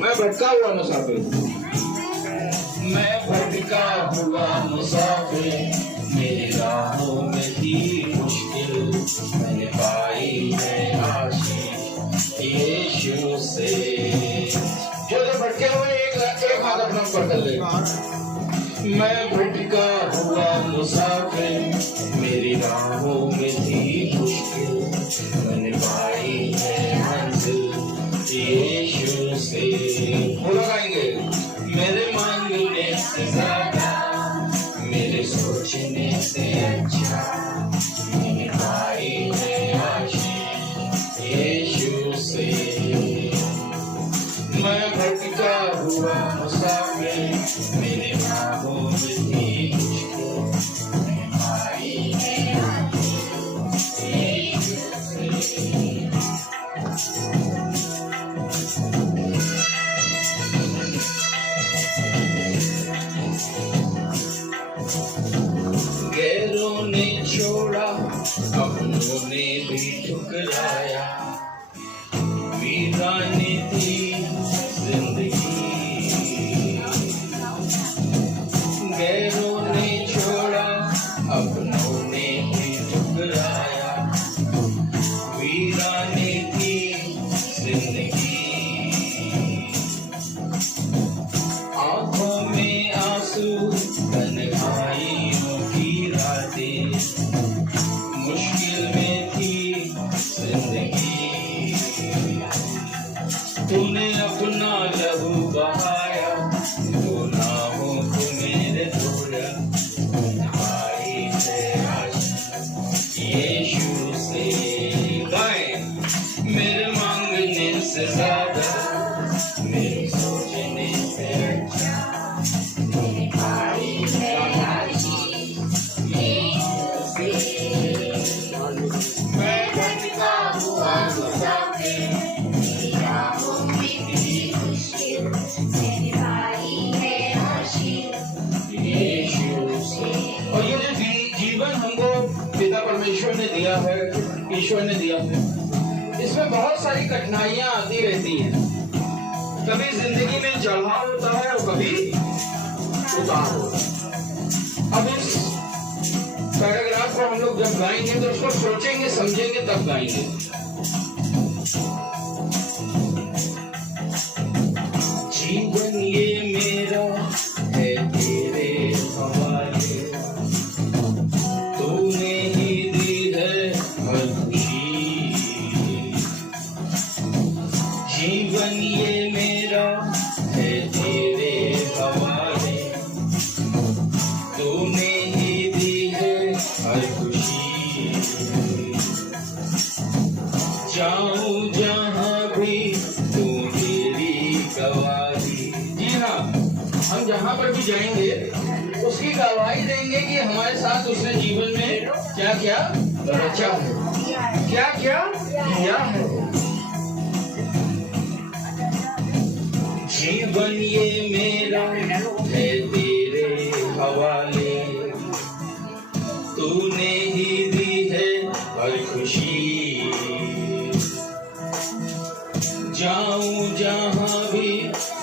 मैं भटका हुआ मुसाफिर, मैं भटका हुआ मुसाफिर, मेरी राहों में थी मुश्किल, मैंने पाई है आशीष यीशु से। जो भटके हुए एक हाथ अपना ऊपर कर ले। मैं भटका हुआ मुसाफिर, मेरी राहों में थी मुश्किल, मैंने पाई है मंजिल यीशु से। बोलो गाएंगे। मेरे मांगने से ज्यादा, मेरे सोचने से अच्छा, मैंने पाई है आशीष यीशु से। मैं भटका हुआ मुसाफिर, मेरे राहों में थी मुश्किल, मैंने पाई है आशीष यीशु से। गैरों ने छोड़ा, अपनों ने भी ठुकराया, वीरानी थी जिंदगी। गैरों ने छोड़ा, अपनों ने भी ठुकराया, वीरानी थी जिंदगी। आंखों में आंसू, तन्हाइयों की रातें, मुश्किल में थी जिंदगी। तूने अपना लहू बहाया, गुनाहों को मेरे धोया, पाई है आशीष यीशु से। गाएं। मेरे मांगने से ज्यादा, मेरे सोचने से अच्छा, मैंने पाई है आशीष यीशु से। मैं भटका हुआ मुसाफिर, मेरी राहों में थी मुश्किल, मैंने पाई है आशीष यीशु से। और ये जो जीवन हमको पिता परमेश्वर ने दिया है, ईश्वर ने दिया है, इसमें बहुत सारी कठिनाइयां आती रहती हैं। कभी जिंदगी में चढ़ाव होता है और कभी उतार होता है। अब इस पैराग्राफ को हम लोग जब गाएंगे तो उसको सोचेंगे, समझेंगे, तब गाएंगे। जीवन ये मेरा है तेरे हवाले, तूने ही दी है हर खुशी। जीवन ये मेरा है तेरे हवाले, तूने ही दी है हर खुशी। जाऊं जहां भी तू मेरी गवाही। जी हाँ, हम जहां पर भी जाएंगे उसकी गवाही देंगे कि हमारे साथ उसने जीवन में क्या क्या रचा है, क्या क्या किया है। जीवन ये मेरा है तेरे हवाले, तूने ही दी है हर खुशी। जाऊं जहां भी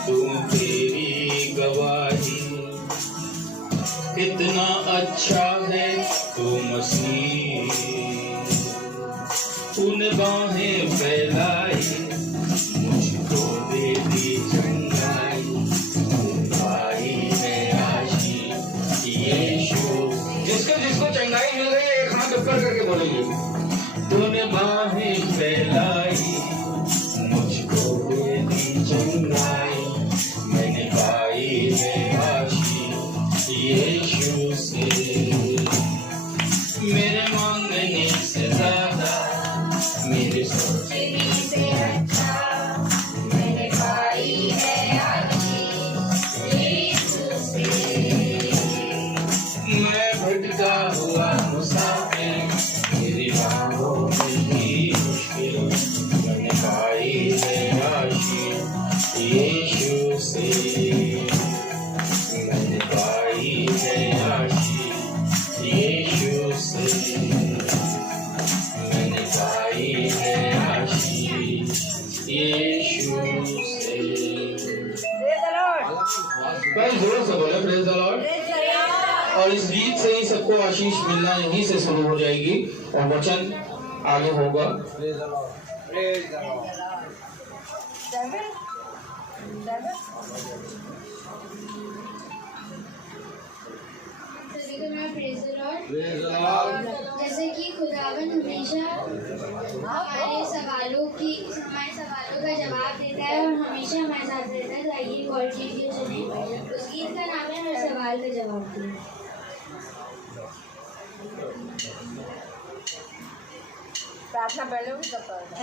तू तेरी गवाही, कितना अच्छा है तू मसीह। तूने बाहें फैलाई, मुझको दे दी चंगाई, पाई है आशीष यीशु। जिसको चंगाई मिल गई एक हाथ ऊपर करके बोलेंगे। तूने बाहें फैलाई, मुझको दे दी चंगाई, मैंने पाई है आशीष यीशु से। मेरे मांगने से ज्यादा, मेरे सोचने से अच्छा, मैंने पाई है आशीष यीशु से। मैं भटका हुआ मुसाफिर, मेरी राहों में थी मुश्किल, मैंने पाई है आशीष यीशु से। मैंने पाई है आशीष यीशु से, मैंने पाई है आशीष यीशु से। भाई जोर से बोले प्रेज द लॉर्ड। और इस गीत से ही सबको आशीष मिलना यहीं से शुरू हो जाएगी और वचन आगे होगा। Praise the Lord, praise the Lord. Praise the Lord. Praise the Lord. जैसे कि खुदावन हमेशा हमारे सवालों का जवाब देता है और हमेशा हमारे साथ रहता है, तो आइए गौर कीजिए सुने। उस गीत का नाम है हर सवाल का जवाब दिया। प्रार्थना पहले होगी तब पढ़ना।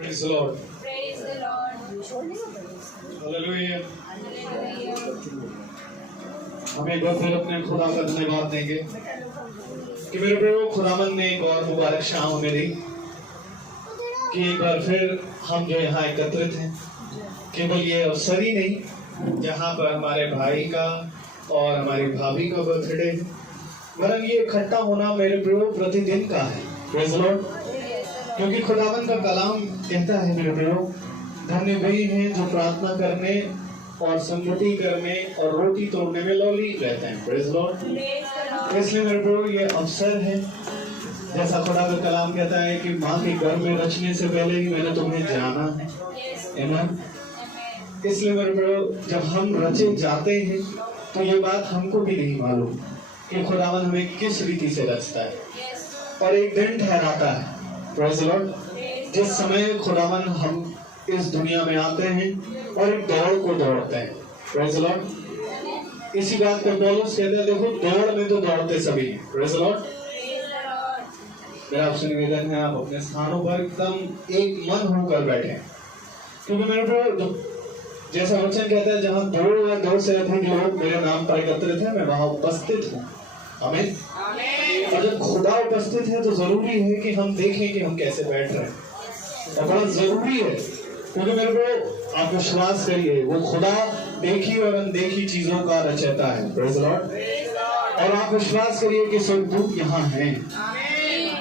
Praise the Lord. Praise the Lord. Hallelujah. हम एक बार फिर अपने खुदा का धन्यवाद देंगे कि मेरे प्रभु खुदावन ने एक और मुबारक शाम हमें दी कि एक बार फिर हम जो यहाँ एकत्रित हैं, केवल ये अवसर ही नहीं जहाँ पर हमारे भाई का और हमारी भाभी का बर्थडे, वरन ये इकट्ठा होना मेरे प्रियो प्रतिदिन का है। Praise the Lord. क्योंकि खुदावन का कलाम कहता है मेरे प्रियो, धन्य वे हैं जो प्रार्थना करने और संगति करने और रोटी तोड़ने में लौली रहते हैं। Praise the Lord. इसलिए मेरे प्रियो ये अवसर है, जैसा खुदा का कलाम कहता है कि माँ के गर्भ में रचने से पहले ही मैंने तुम्हें जाना है। आमीन। इसलिए मेरे प्रियो जब हम रचे जाते हैं तो ये बात हमको भी नहीं मालूम कि खुदावन हमें किस रीति से रचता है और एक दिन ठहराता है। Praise the Lord. जिस समय खुदावन हम इस दुनिया में आते हैं और एक दौड़ को दौड़ते हैं। Praise the Lord. इसी बात पे पौलुस कहते हैं, देखो दौड़ में तो दौड़ते सभी हैं। Praise the Lord. मेरा आपसे निवेदन है, आप अपने स्थानों पर एकदम एक मन होकर बैठे, क्योंकि मेरे प्रियो जैसा वचन कहता है, जहाँ 2 या 2 से अधिक लोग मेरे नाम पर एकत्रित हैं, मैं वहां उपस्थित हूँ। आमीन। और जब खुदा उपस्थित है तो जरूरी है कि हम देखें कि हम कैसे बैठ रहे हैं, और बड़ा जरूरी है, क्योंकि मेरे को आप विश्वास करिए, वो खुदा देखी और अनदेखी चीजों का रचयिता है। Praise the Lord. और आप विश्वास करिए कि स्वर्गदूत यहाँ हैं,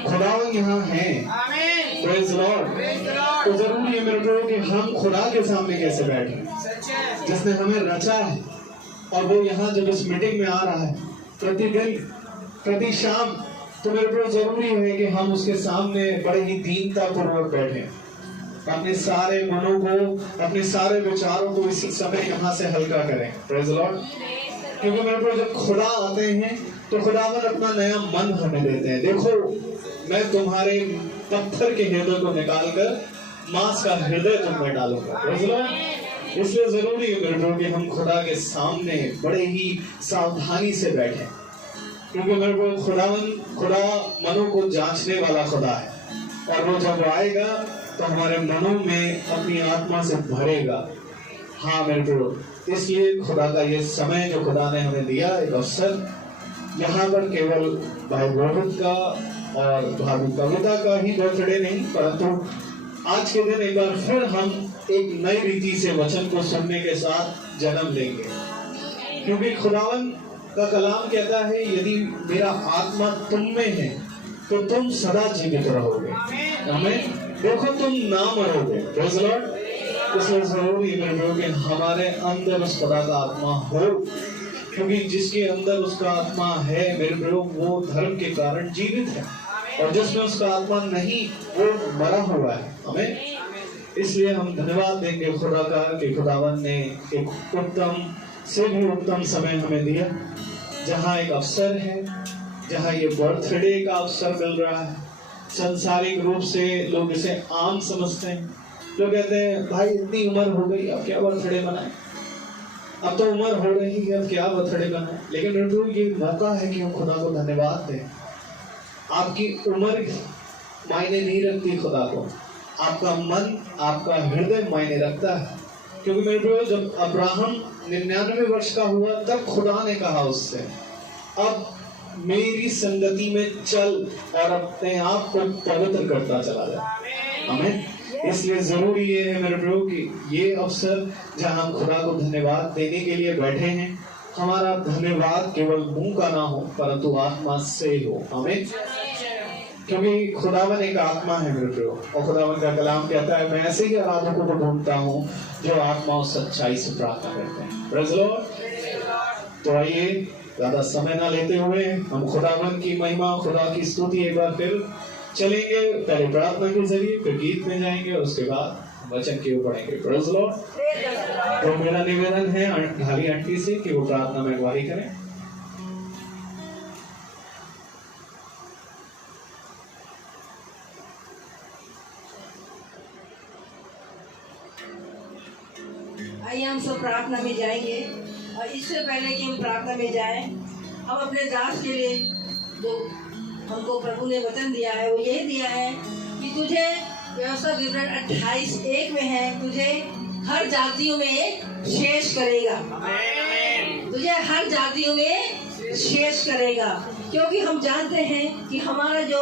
खुदावन यहाँ हैं। Praise the Lord. तो जरूरी है मेरे को कि हम खुदा के सामने कैसे बैठे, जिसने हमें रचा है, और वो यहाँ जब इस मीटिंग में आ रहा है प्रतिदिन प्रति शाम, तो मेरे को जरूरी है कि हम उसके सामने बड़े ही दीनता पूर्वक बैठे, अपने सारे मनों को, अपने सारे विचारों को इसी समय यहाँ से हल्का करें। Praise the Lord. क्योंकि मेरे को जब खुदा आते हैं तो खुदावन अपना नया मन हमें देते हैं। देखो मैं तुम्हारे पत्थर के हृदय को निकालकर मांस का हृदय तुम में डालूंगा। Praise the Lord. इसलिए जरूरी है मेरे को कि हम खुदा के सामने बड़े ही सावधानी से बैठे, क्योंकि मेरे को खुदा मनों को जांचने वाला खुदा है, और वो जब आएगा तो हमारे मनों में अपनी आत्मा से भरेगा। हाँ मेरे को, इसलिए खुदा का ये समय जो खुदा ने हमें दिया, एक अवसर, यहाँ पर केवल भाई रोहित का और भाभी कविता का ही बर्थडे नहीं, परंतु आज के दिन एक बार फिर हम एक नई रीति से वचन को सुनने के साथ जन्म लेंगे, क्योंकि खुदावन का कलाम कहता है, यदि मेरा आत्मा तुम में है तो तुम सदा जीवित रहोगे। आमीन। देखो तुम ना मरोगे। Praise the Lord. इसलिए जरूरी है कि हमारे अंदर उस खुदा का आत्मा हो, क्योंकि जिसके अंदर उसका आत्मा है मेरे प्रियो, वो धर्म के कारण जीवित है, और जिसमें उसका आत्मा नहीं वो मरा हुआ है। हमें इसलिए हम धन्यवाद देंगे खुदा का कि खुदावन ने एक उत्तम से भी उत्तम समय हमें दिया, जहाँ एक अवसर है, जहाँ ये बर्थडे का अवसर मिल रहा है। संसारिक रूप से लोग इसे आम समझते हैं, लोग कहते हैं भाई इतनी उम्र हो गई, अब क्या बर्थडे मनाएं, अब तो उम्र हो रही है, अब क्या बर्थडे मनाएं। लेकिन मेरे को ये मौका है कि हम खुदा को धन्यवाद दें। आपकी उम्र मायने नहीं रखती खुदा को, आपका मन, आपका हृदय मायने रखता है। क्योंकि मेरे को जब अब्राहम 99 वर्ष का हुआ तब खुदा ने कहा उससे, अब मेरी संगति में चल और अपने आप को पवित्र करता चला जाए। आमीन। इसलिए जरूरी ये है मेरे प्रभु कि ये अवसर जहाँ हम खुदा को धन्यवाद देने के लिए बैठे हैं, हमारा धन्यवाद केवल मुंह का ना हो परंतु आत्मा से हो। आमीन। क्योंकि खुदावन एक आत्मा है मेरे प्रभु, और खुदावन का कलाम कहता है, मैं ऐसे ही आराधकों को ढूंढता हूँ जो आत्मा और सच्चाई से प्रार्थना करते हैं। Praise the Lord. तो आइए ज्यादा समय ना लेते हुए हम खुदावन की महिमा, खुदा की स्तुति एक बार फिर चलेंगे। पहले प्रार्थना के जरिए, फिर गीत में जाएंगे और उसके बाद वचन की ओर पढ़ेंगे। Praise the Lord. तो मेरा निवेदन है ढाली आंटी से कि वो प्रार्थना में अगुवाई करें। आइए हम सब प्रार्थना में जाएंगे, और इससे पहले कि हम प्रार्थना में जाएं, हम अपने दास के लिए जो हमको प्रभु ने वचन दिया है वो यही दिया है कि तुझे व्यवस्था विवरण 28:1 में है, तुझे हर जातियों में शेष करेगा। तुझे हर जातियों में शेष करेगा, क्योंकि हम जानते हैं कि हमारा जो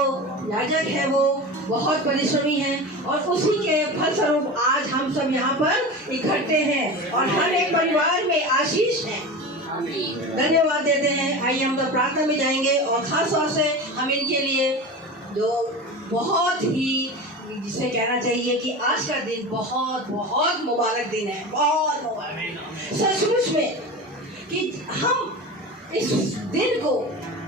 याजक है वो बहुत परिश्रमी है, और उसी के फलस्वरूप आज हम सब यहाँ पर इकट्ठे हैं और हर एक परिवार में आशीष है। धन्यवाद देते हैं। आइए हम लोग प्रार्थना में जाएंगे और खास तौर से हम इनके लिए जो बहुत ही जिसे कहना चाहिए कि आज का दिन बहुत बहुत मुबारक दिन है, बहुत मुबारक सचमुच में कि हम इस दिन को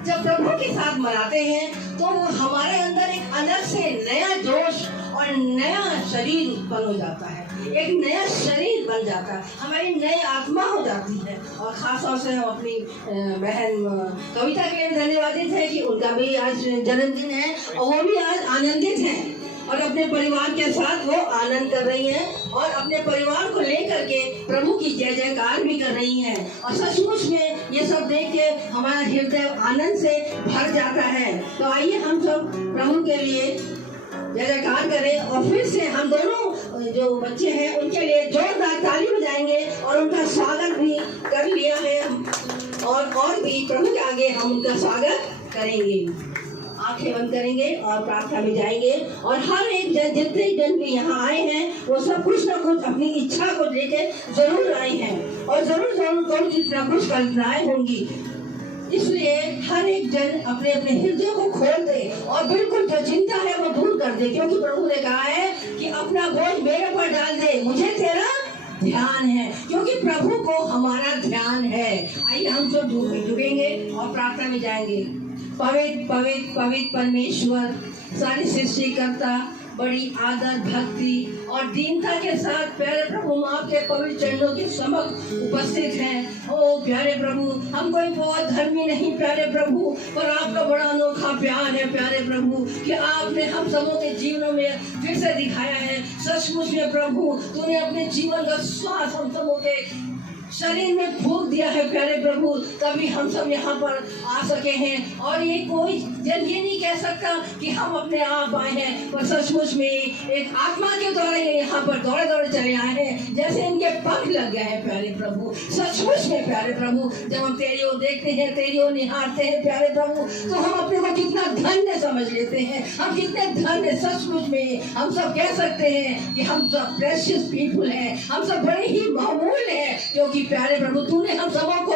जब प्रभु के साथ मनाते हैं तो हमारे अंदर एक अलग से नया जोश और नया शरीर उत्पन्न हो जाता है, एक नया शरीर बन जाता है, हमारी नई आत्मा हो जाती है। और खास तौर से हम अपनी बहन कविता के लिए धन्यवादित है कि उनका भी आज जन्मदिन है और वो भी आज आनंदित हैं और अपने परिवार के साथ वो आनंद कर रही हैं और अपने परिवार को लेकर के प्रभु की जय जयकार भी कर रही हैं। और सचमुच में ये सब देख के हमारा हृदय आनंद से भर जाता है। तो आइए हम सब प्रभु के लिए जय जयकार करें और फिर से हम दोनों जो बच्चे हैं उनके लिए जोरदार ताली बजाएंगे और उनका स्वागत भी कर लिया है और भी प्रभु के आगे हम उनका स्वागत करेंगे। आंखें बंद करेंगे और प्रार्थना में जाएंगे और हर एक जन जितने जन भी यहाँ आए हैं वो सब कुछ न कुछ अपनी इच्छा को लेके जरूर आए हैं और जरूर जरूर कुछ न कुछ कल्पनाएं होंगी। इसलिए हर एक जन अपने अपने हृदय को खोल दे और बिल्कुल जो चिंता है वो दूर कर दे, क्योंकि प्रभु ने कहा है कि अपना बोझ मेरे पर डाल दे, मुझे तेरा ध्यान है, क्योंकि प्रभु को हमारा ध्यान है। आइए हम सब जुड़ेंगे और प्रार्थना में जाएंगे। पवित्र पवित्र पवित्र परमेश्वर, सारी सृष्टि करता, बड़ी आदर भक्ति और दीनता के साथ प्यारे प्रभु आपके पवित्र चरणों के समक्ष उपस्थित हैं। ओ प्यारे प्रभु, हम कोई बहुत धर्मी नहीं प्यारे प्रभु, पर आपका बड़ा अनोखा प्यार है प्यारे प्रभु कि आपने हम सबों के जीवनों में फिर से दिखाया है। सचमुच में प्रभु तूने अपने जीवन का श्वास हम सबों के शरीर में फूंक दिया है प्यारे प्रभु, तभी हम सब यहाँ पर आ सके हैं। और ये कोई जन ये नहीं कह सकता कि हम अपने आप आए हैं, पर सचमुच में एक आत्मा के द्वारा ये यहाँ पर दौड़े दौड़े चले आए हैं, जैसे इनके पंख लग गए हैं प्यारे प्रभु। सचमुच में प्यारे प्रभु जब हम तेरी ओर देखते हैं, तेरी ओर निहारते हैं प्यारे प्रभु, तो हम अपने को कितना धन्य समझ लेते हैं, हम कितने धन्य। सचमुच में हम सब कह सकते हैं कि हम सब प्रेशियस पीपल हैं, हम सब बड़े ही मामूल हैं, क्योंकि प्यारे प्रभु तूने हम सबों को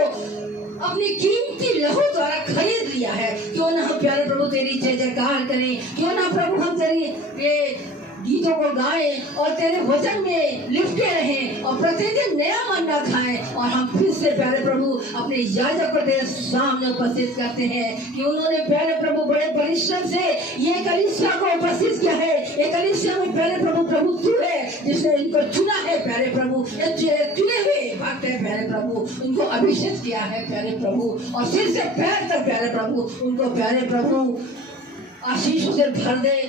अपनी कीमती लहू द्वारा खरीद लिया है। क्यों ना हम प्यारे प्रभु तेरी जय जयकार करें, क्यों ना प्रभु हम तेरी ये गीतों को गाएं और तेरे वचन में लिपटे रहें और प्रतिदिन नया मन्ना खाएं। और हम फिर से प्यारे प्रभु अपने याजक को तेरे सामने उपस्थित करते हैं कि उन्होंने प्यारे प्रभु बड़े परिश्रम से ये कलीसिया को उपस्थित किया है। ये कलीसिया में प्यारे प्रभु तू है जिसने इनको चुना है प्यारे प्रभु, चुने हुए भक्त है प्यारे प्रभु, उनको अभिषेक किया है प्यारे प्रभु और सिर से पैर तक प्यारे प्रभु उनको प्यारे प्रभु आशीषों से भर दे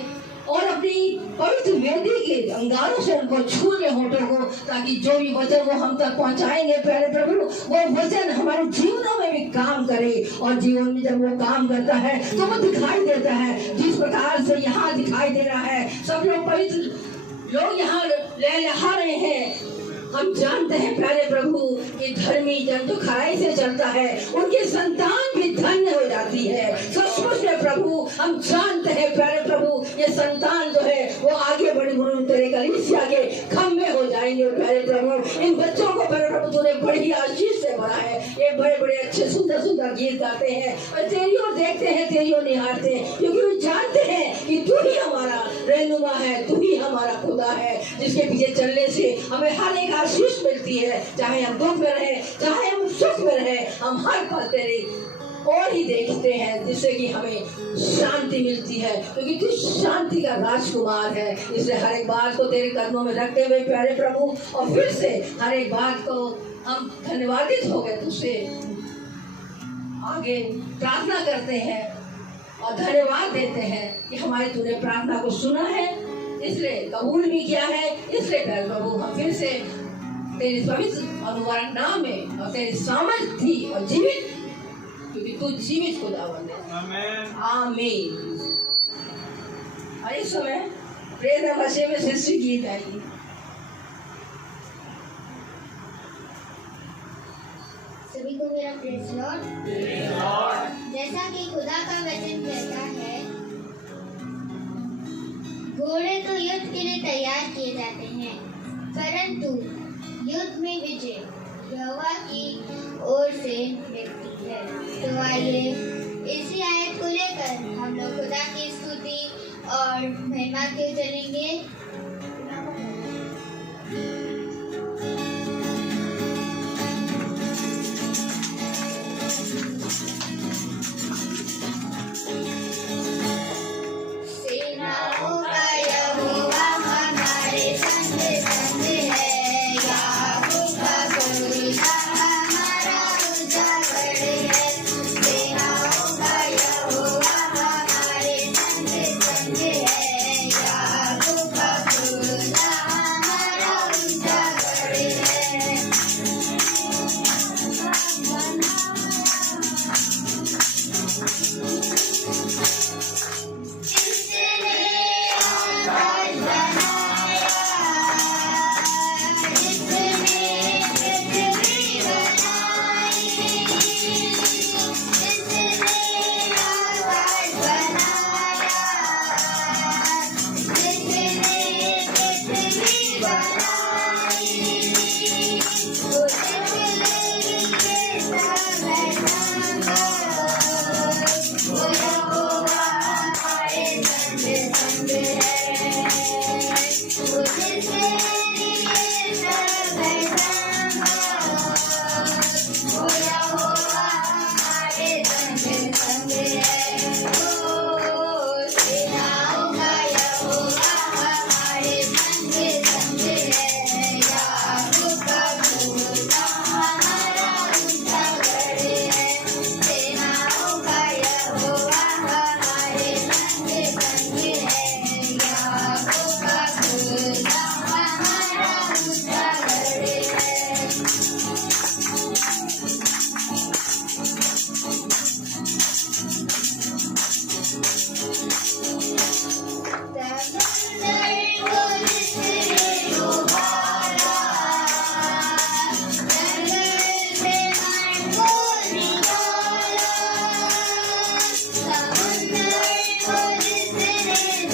और अपनी पवित्र वेदी के अंगारों से उनको छू ले होठों को, ताकि जो भी वचन वो हम तक पहुंचाएंगे प्यारे प्रभु वो वचन हमारे जीवनों में भी काम करे। और जीवन में जब वो काम करता है तो वो दिखाई देता है जिस प्रकार से यहाँ दिखाई दे रहा है। सब लोग पवित्र लोग यहाँ लहलहा रहे हैं। हम जानते हैं प्यारे प्रभु कि धर्मी जन जो खराई से चलता है उनकी संतान भी धन्य हो जाती है। सचमुच में प्रभु हम जानते हैं प्यारे प्रभु ये संतान जो है वो आगे बढ़ी बढ़ी तेरे कलीसिया के खम्भे हो जाएंगे प्यारे प्रभु। इन बच्चों को प्यारे प्रभु तूने बड़ी आशीष से भरा है, ये बड़े बड़े अच्छे सुंदर सुंदर गीत गाते हैं और तेरी ओर देखते हैं, तेरी ओर निहारते हैं, क्योंकि वो जानते हैं कि तू ही हमारा रहनुमा है, तू ही हमारा खुदा है जिसके पीछे चलने से हमें हर एक आशीष मिलती है। चाहे हम दुख में रहे, चाहे हम सुख में रहे, हम हर पल तेरी और ही देखते हैं जिससे कि हमें शांति मिलती है, क्योंकि तू शांति का राजकुमार है। इसलिए हर एक बात को तेरे कदमों में रखते हुए प्यारे प्रभु और फिर से हर एक बात को हम धन्यवादित हो गए तुझसे आगे प्रार्थना करते हैं और धन्यवाद देते हैं कि हमारी तूने प्रार्थना को सुना है, इसलिए कबूल भी किया है। इसलिए प्यारे प्रभु हम फिर से तेरे पवित्र अनुवाद नाम में और तेरी सामर्थ्य और जीवित, क्योंकि तू जीवित खुदावंद है। आमीन। और इस समय प्रेरणा भाषा में सृष्टि गीत आएगी। सभी को मेरा प्रेज़ लॉर्ड। जैसा कि खुदा का वचन कहता है, घोड़े तो युद्ध के लिए तैयार किए जाते हैं, परंतु युद्ध में विजय यहोवा की ओर से मिलती है। तो आइए इसी आयत को लेकर हम लोग खुदा की स्तुति और महिमा के चलेंगे। सेनाओं का यहोवा हमारे संग संग है, याकूब का खुदा हमारा उजागर है। सेनाओं का यहोवा हमारे संग संग है, याकूब का खुदा हमारा उजागर है। जिसने आकाश बनाया, जिसने पृथ्वी बनाई, जिसने आकाश बनाया, जिसने पृथ्वी बनाई, वो जिसने वो यहोवा हमारे संग संग है। वो जिसने वो यहोवा हमारे संग संग है। ओ सेनाओं का यहोवा हमारे संग संग है, याकूब का खुदा हमारा उजागर है। सेनाओं का यहोवा हमारे संग संग है, याकूब का खुदा हमारा उजागर है। समुंदर को जिसने उबारा, जंगल से मन को निकाला। समुंदर को जिसने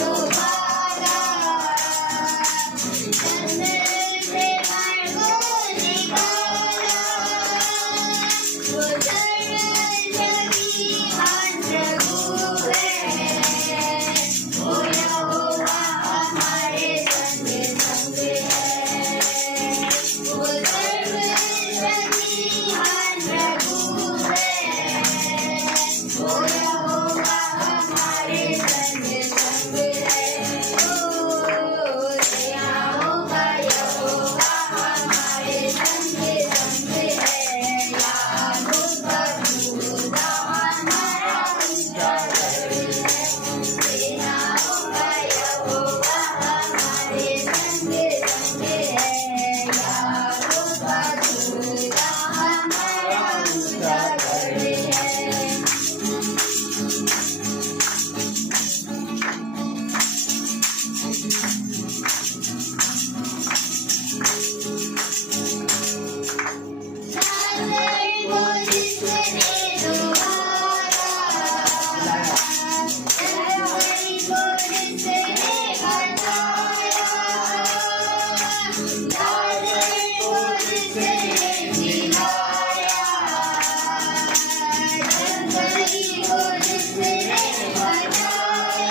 उबारा, जंगल से मन को निकाला। वो सर्वशक्तिमान प्रभु है, वो यहोवा हमारे संग संग है। वो सर्वशक्तिमान प्रभु है, वो यहोवा हमारे संग संग है। ओ सेनाओं का यहोवा हमारे संग संग है, याकूब का खुदा हमारा उजागर है। सेनाओं का यहोवा हमारे संग संग है, याकूब का खुदा हमारा उजागर है। सागर को जिसने उबारा, जंगल को जिसने हटाया, सागर को जिसने जिलाया, जंगल को जिसने हटाया,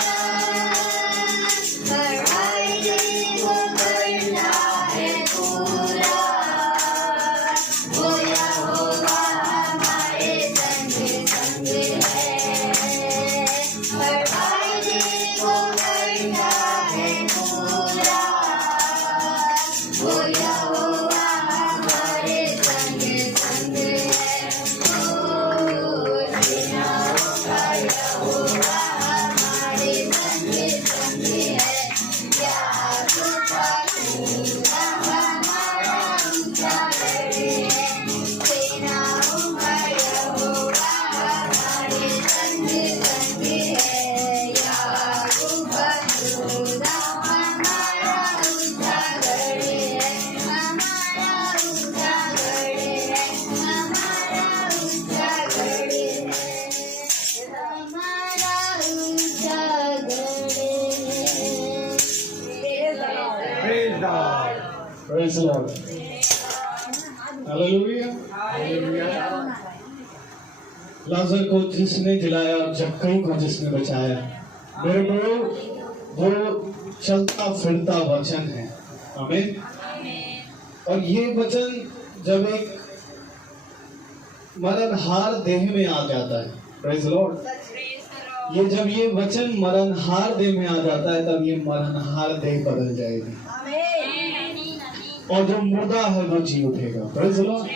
पढ़ाई को करता है पूरा। वो यहोवा हमारे संग संग है, पढ़ाई को करता है पूरा। वो यहोवा हमारे संग संग है। ओ सेनाओं का यहोवा हमारे संग संग है, याकूब का खुदा हमारा उजागर है। सेनाओं का यहोवा हमारे संग संग है, याकूब का खुदा हमारा उजागर है। हमारा उजागर है, हमारा उजागर है, हमारा उजागर है। Praise the Lord. Praise the Lord. Hallelujah. लाजर को जिसने जिलाया और जक्कई को जिसने बचाया, मेरे बड़ो वो चलता फिरता वचन है। आमीन। और ये वचन जब एक मरणहार देह में आ जाता है, प्रेज लॉर्ड, ये जब ये वचन मरणहार देह में आ जाता है तब ये मरणहार देह बदल जाएगी और जो मुर्दा है वो जी उठेगा। Praise Lord.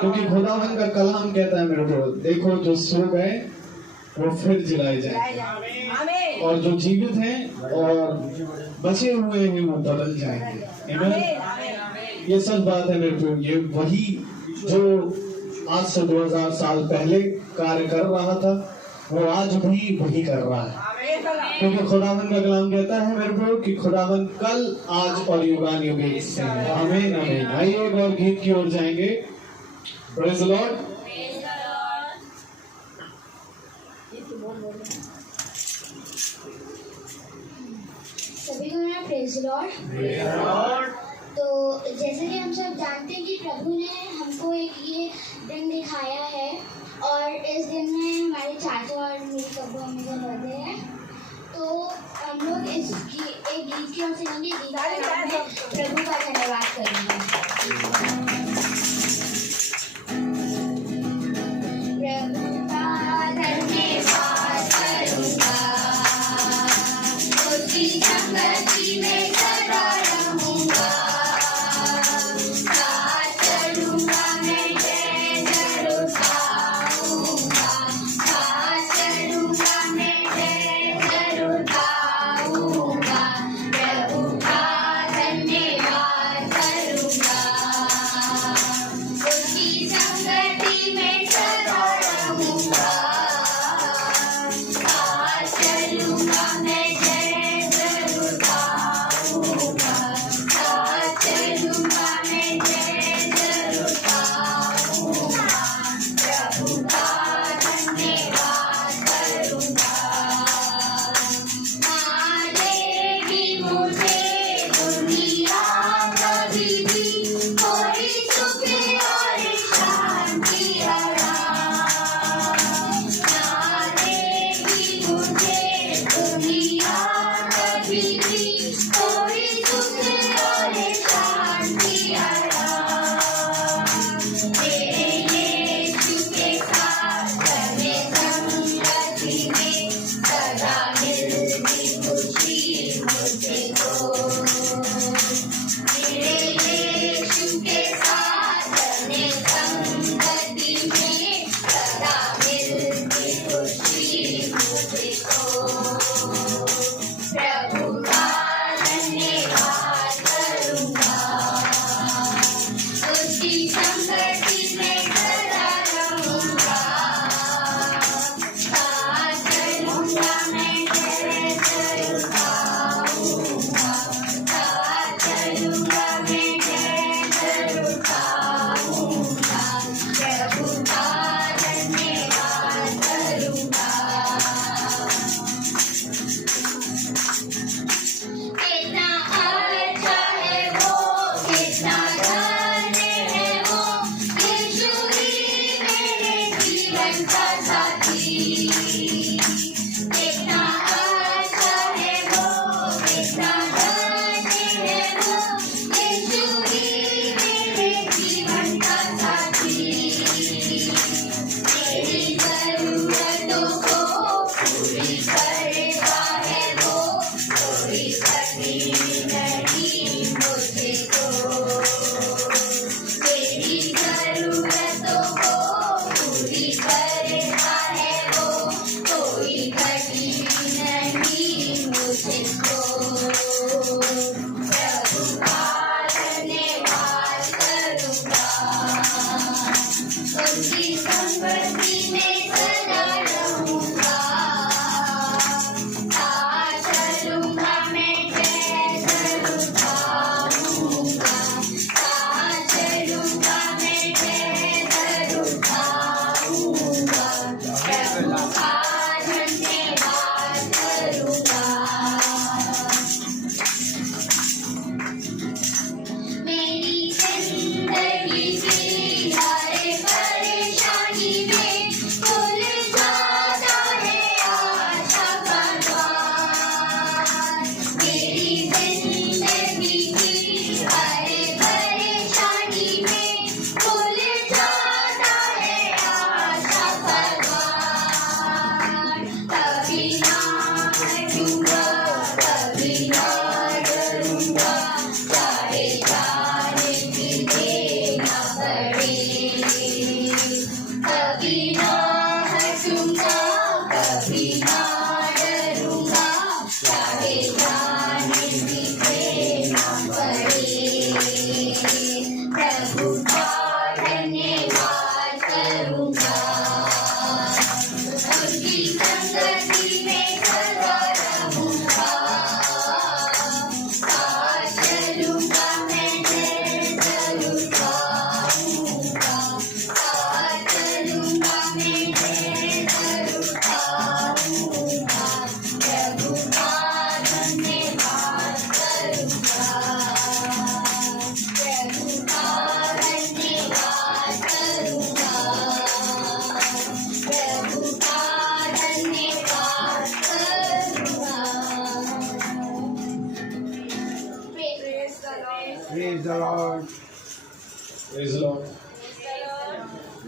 क्योंकि खुदावन का कलाम कहता है मेरे को, देखो जो सो गए वो फिर जिलाए जाएंगे और जो जीवित हैं और बचे हुए हैं वो बदल जाएंगे। आमीन। ये सच बात है मेरे को। ये वही जो आज से 2000 साल पहले कार्य कर रहा था वो आज भी वही कर रहा है। क्योंकि खुदावन का कलाम कहता है मेरे को कि खुदावन कल आज और युगान युग एक से है। आमीन आमीन। आइए एक और गीत की ओर जाएंगे। Praise the Lord. सभी को मेरा प्रेज लॉर्ड। तो जैसे कि हम सब जानते हैं कि प्रभु ने हमको एक ये दिन दिखाया है और इस दिन में हमारे चाचा और मेरी कब्बू अम्मी का बर्थडे है। तो हम लोग एक गीत की ओर सुनेंगे। गीत का नाम है प्रभु का धन्यवाद करेंगे। प्रभु का धन्यवाद करूंगा, उसकी संगति में सदा रहूंगा। साथ चलूंगा मैं, जय जरूर गाऊंगा। साथ चलूंगा मैं, जय जरूर गाऊंगा। प्रभु का धन्यवाद करूंगा, उसकी संगति में सदा रहूंगा। साथ चलूंगा मैं, जय जरूर गाऊंगा। साथ चलूंगा मैं, जय जरूर गाऊंगा। प्रभु का धन्यवाद करूंगा। मारेगी मुझे दुनिया कभी भी कोई सुख और शांति आराम। मारेगी मुझे दुनिया कभी भी कोई सुख और शांति आराम। मेरे यीशु के साथ चले संगति में सदा मिलती खुशी मुझको। मेरे यीशु के साथ चले संगति में सदा मिलती खुशी मुझको। प्रभु का धन्यवाद करूंगा, उसकी संगति में सदा रहूंगा। साथ चलूंगा मैं, जय जरूर गाऊंगा। साथ चलूंगा मैं, जय जरूर गाऊंगा। प्रभु का धन्यवाद करूंगा। कितना अच्छा है वो, कितना धन्य है वो, यीशु ही मेरे जीवन का साथी। कितना अच्छा है वो, कितना धन्य है वो, यीशु ही मेरे जीवन का साथी। मेरी जरूरतों को पूरी करेगा है वो, कोई कमी नहीं मुझको। मेरी जरूरतों को पूरी करेगा है वो, कोई कमी नहीं मुझको। प्रभु का धन्यवाद करूंगा, उसकी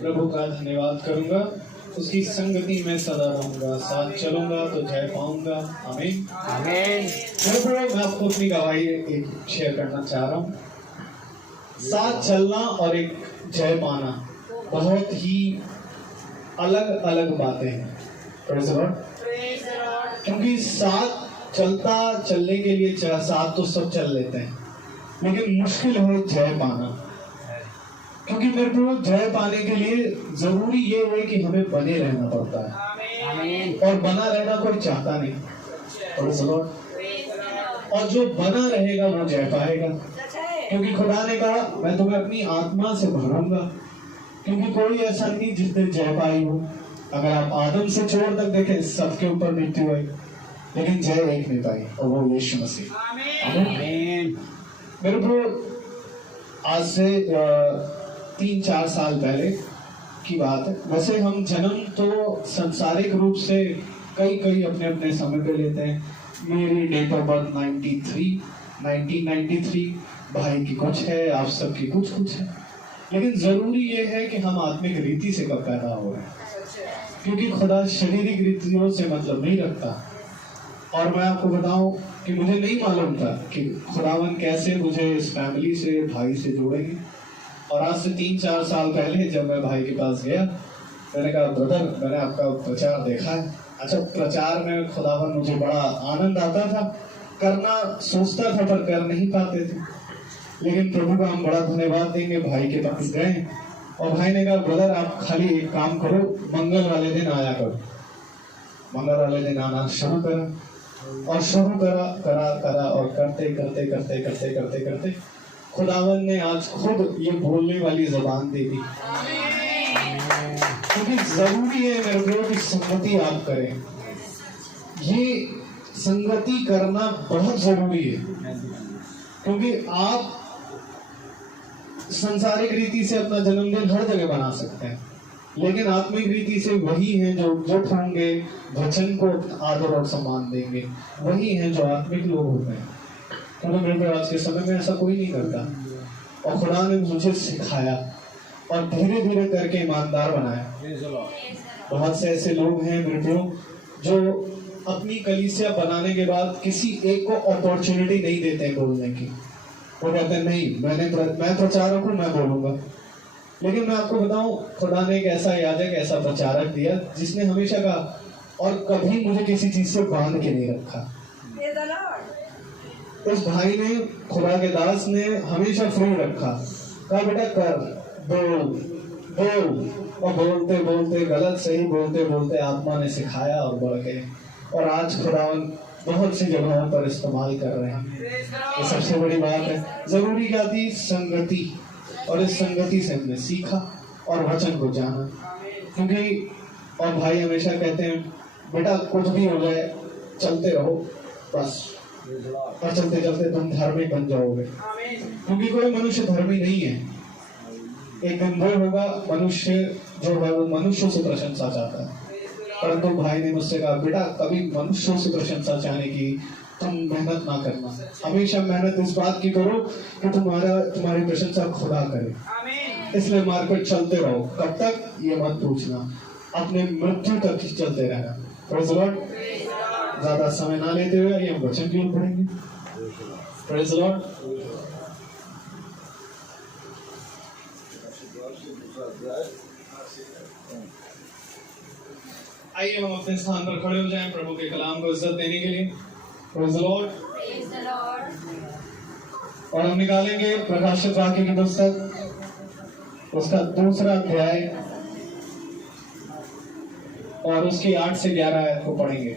प्रभु का धन्यवाद करूंगा, उसकी संगति में सदा रहूंगा, साथ चलूंगा तो जय पाऊंगा। आमीन। आमीन। प्रभु मैं आपको अपनी गवाही एक शेयर करना चाह रहा हूँ। साथ चलना और एक जय पाना बहुत ही अलग अलग बातें हैं। Praise the Lord। क्योंकि साथ चलने के लिए साथ तो सब चल लेते हैं, लेकिन मुश्किल है जय पाना। क्योंकि मेरे को जय पाने के लिए जरूरी ये है कि हमें बने रहना पड़ता है, और बना रहना कोई चाहता नहीं। Praise the Lord। और जो बना रहेगा वो जय पाएगा, क्योंकि खुदा ने कहा मैं तुम्हें अपनी आत्मा से भरूंगा। क्योंकि कोई ऐसा नहीं जिसने जय पाई हो। अगर आप आदम से चोर तक देखें, सबके ऊपर मृत्यु आई, लेकिन जय एक नहीं पाई, और वो यीशु मसीह। आमीन। मेरे को आज से 3-4 साल पहले की बात है। वैसे हम जन्म तो सांसारिक रूप से कई अपने अपने समय पे लेते हैं। मेरी डेट ऑफ बर्थ 1993, भाई की कुछ है, आप सबकी कुछ है। लेकिन जरूरी ये है कि हम आत्मिक रीति से कब पैदा हो रहे हैं, क्योंकि खुदा शारीरिक रीतियों से मतलब नहीं रखता। और मैं आपको बताऊं कि मुझे नहीं मालूम था कि खुदावन कैसे मुझे इस फैमिली से, भाई से जोड़ेंगे। और आज से 3-4 साल पहले जब मैं भाई के पास गया, मैंने कहा ब्रदर मैंने आपका प्रचार देखा है। अच्छा, प्रचार में खुदावन मुझे बड़ा आनंद आता था, करना सोचता था पर कर नहीं पाते थे। लेकिन प्रभु का हम बड़ा धन्यवाद देंगे, भाई के पास गए और भाई ने कहा ब्रदर आप खाली एक काम करो, मंगल वाले दिन आया करो। मंगल वाले दिन आना शुरू करा और शुरू करा और करते खुदावन ने आज खुद ये बोलने वाली जबान दे दी। क्योंकि जरूरी है मेरे प्रियो की संगति आप करें। ये संगति करना बहुत जरूरी है, क्योंकि आप सांसारिक रीति से अपना जन्मदिन हर जगह बना सकते हैं, लेकिन आत्मिक रीति से वही हैं जो जुट होंगे, वचन को आदर और सम्मान देंगे, वही हैं जो आत्मिक लोग होते हैं। क्योंकि मेरे पे आज के समय में ऐसा कोई नहीं करता, और खुदा ने मुझे सिखाया और धीरे धीरे करके ईमानदार बनाया। बहुत से ऐसे लोग हैं मेरे पे जो अपनी कलीसिया बनाने के बाद किसी एक को अपॉर्चुनिटी नहीं देते हैं बोलने की। वो कहते हैं नहीं मैं प्रचारक हूँ, मैं बोलूंगा। लेकिन मैं आपको बताऊं, खुदा ने एक ऐसा याजक, ऐसा प्रचारक दिया जिसने हमेशा कहा और कभी मुझे किसी चीज से बांध के नहीं रखा। उस भाई ने, खुदा के दास ने हमेशा फ्री रखा, कहा बेटा कर, बोल और बोलते बोलते गलत सही बोलते आत्मा ने सिखाया और बढ़ गए। और आज खुदावन बहुत सी जगहों पर इस्तेमाल कर रहे हैं। ये सबसे बड़ी बात है। जरूरी क्या थी? संगति। और इस संगति से हमने सीखा और वचन को जाना। क्योंकि और भाई हमेशा कहते हैं बेटा कुछ भी हो जाए चलते रहो बस, और चलते चलते तुम धार्मिक बन जाओगे। क्योंकि कोई मनुष्य धर्मी नहीं है। एक दिन वो होगा मनुष्य जो है वो मनुष्यों से प्रशंसा चाहता है। परंतु भाई ने मुझसे कहा बेटा कभी मनुष्यों से प्रशंसा चाहने की तुम मेहनत ना करना, हमेशा मेहनत इस बात की करो कि तुम्हारी प्रशंसा खुदा करे। इसलिए मार्केट चलते रहो। कब तक? ये मत पूछना, अपने मृत्यु तक ही चलते रहना। Praise the Lord. ज्यादा समय ना लेते हुए ये वचन की ओर पढ़ेंगे। Praise the Lord. आइए हम अपने स्थान पर खड़े हो जाएं प्रभु के कलाम को इज्जत देने के लिए। Praise the Lord. और हम निकालेंगे प्रकाशित वाक्य की पुस्तक, उसका 2 अध्याय और उसकी 8 से 11 आयत को पढ़ेंगे।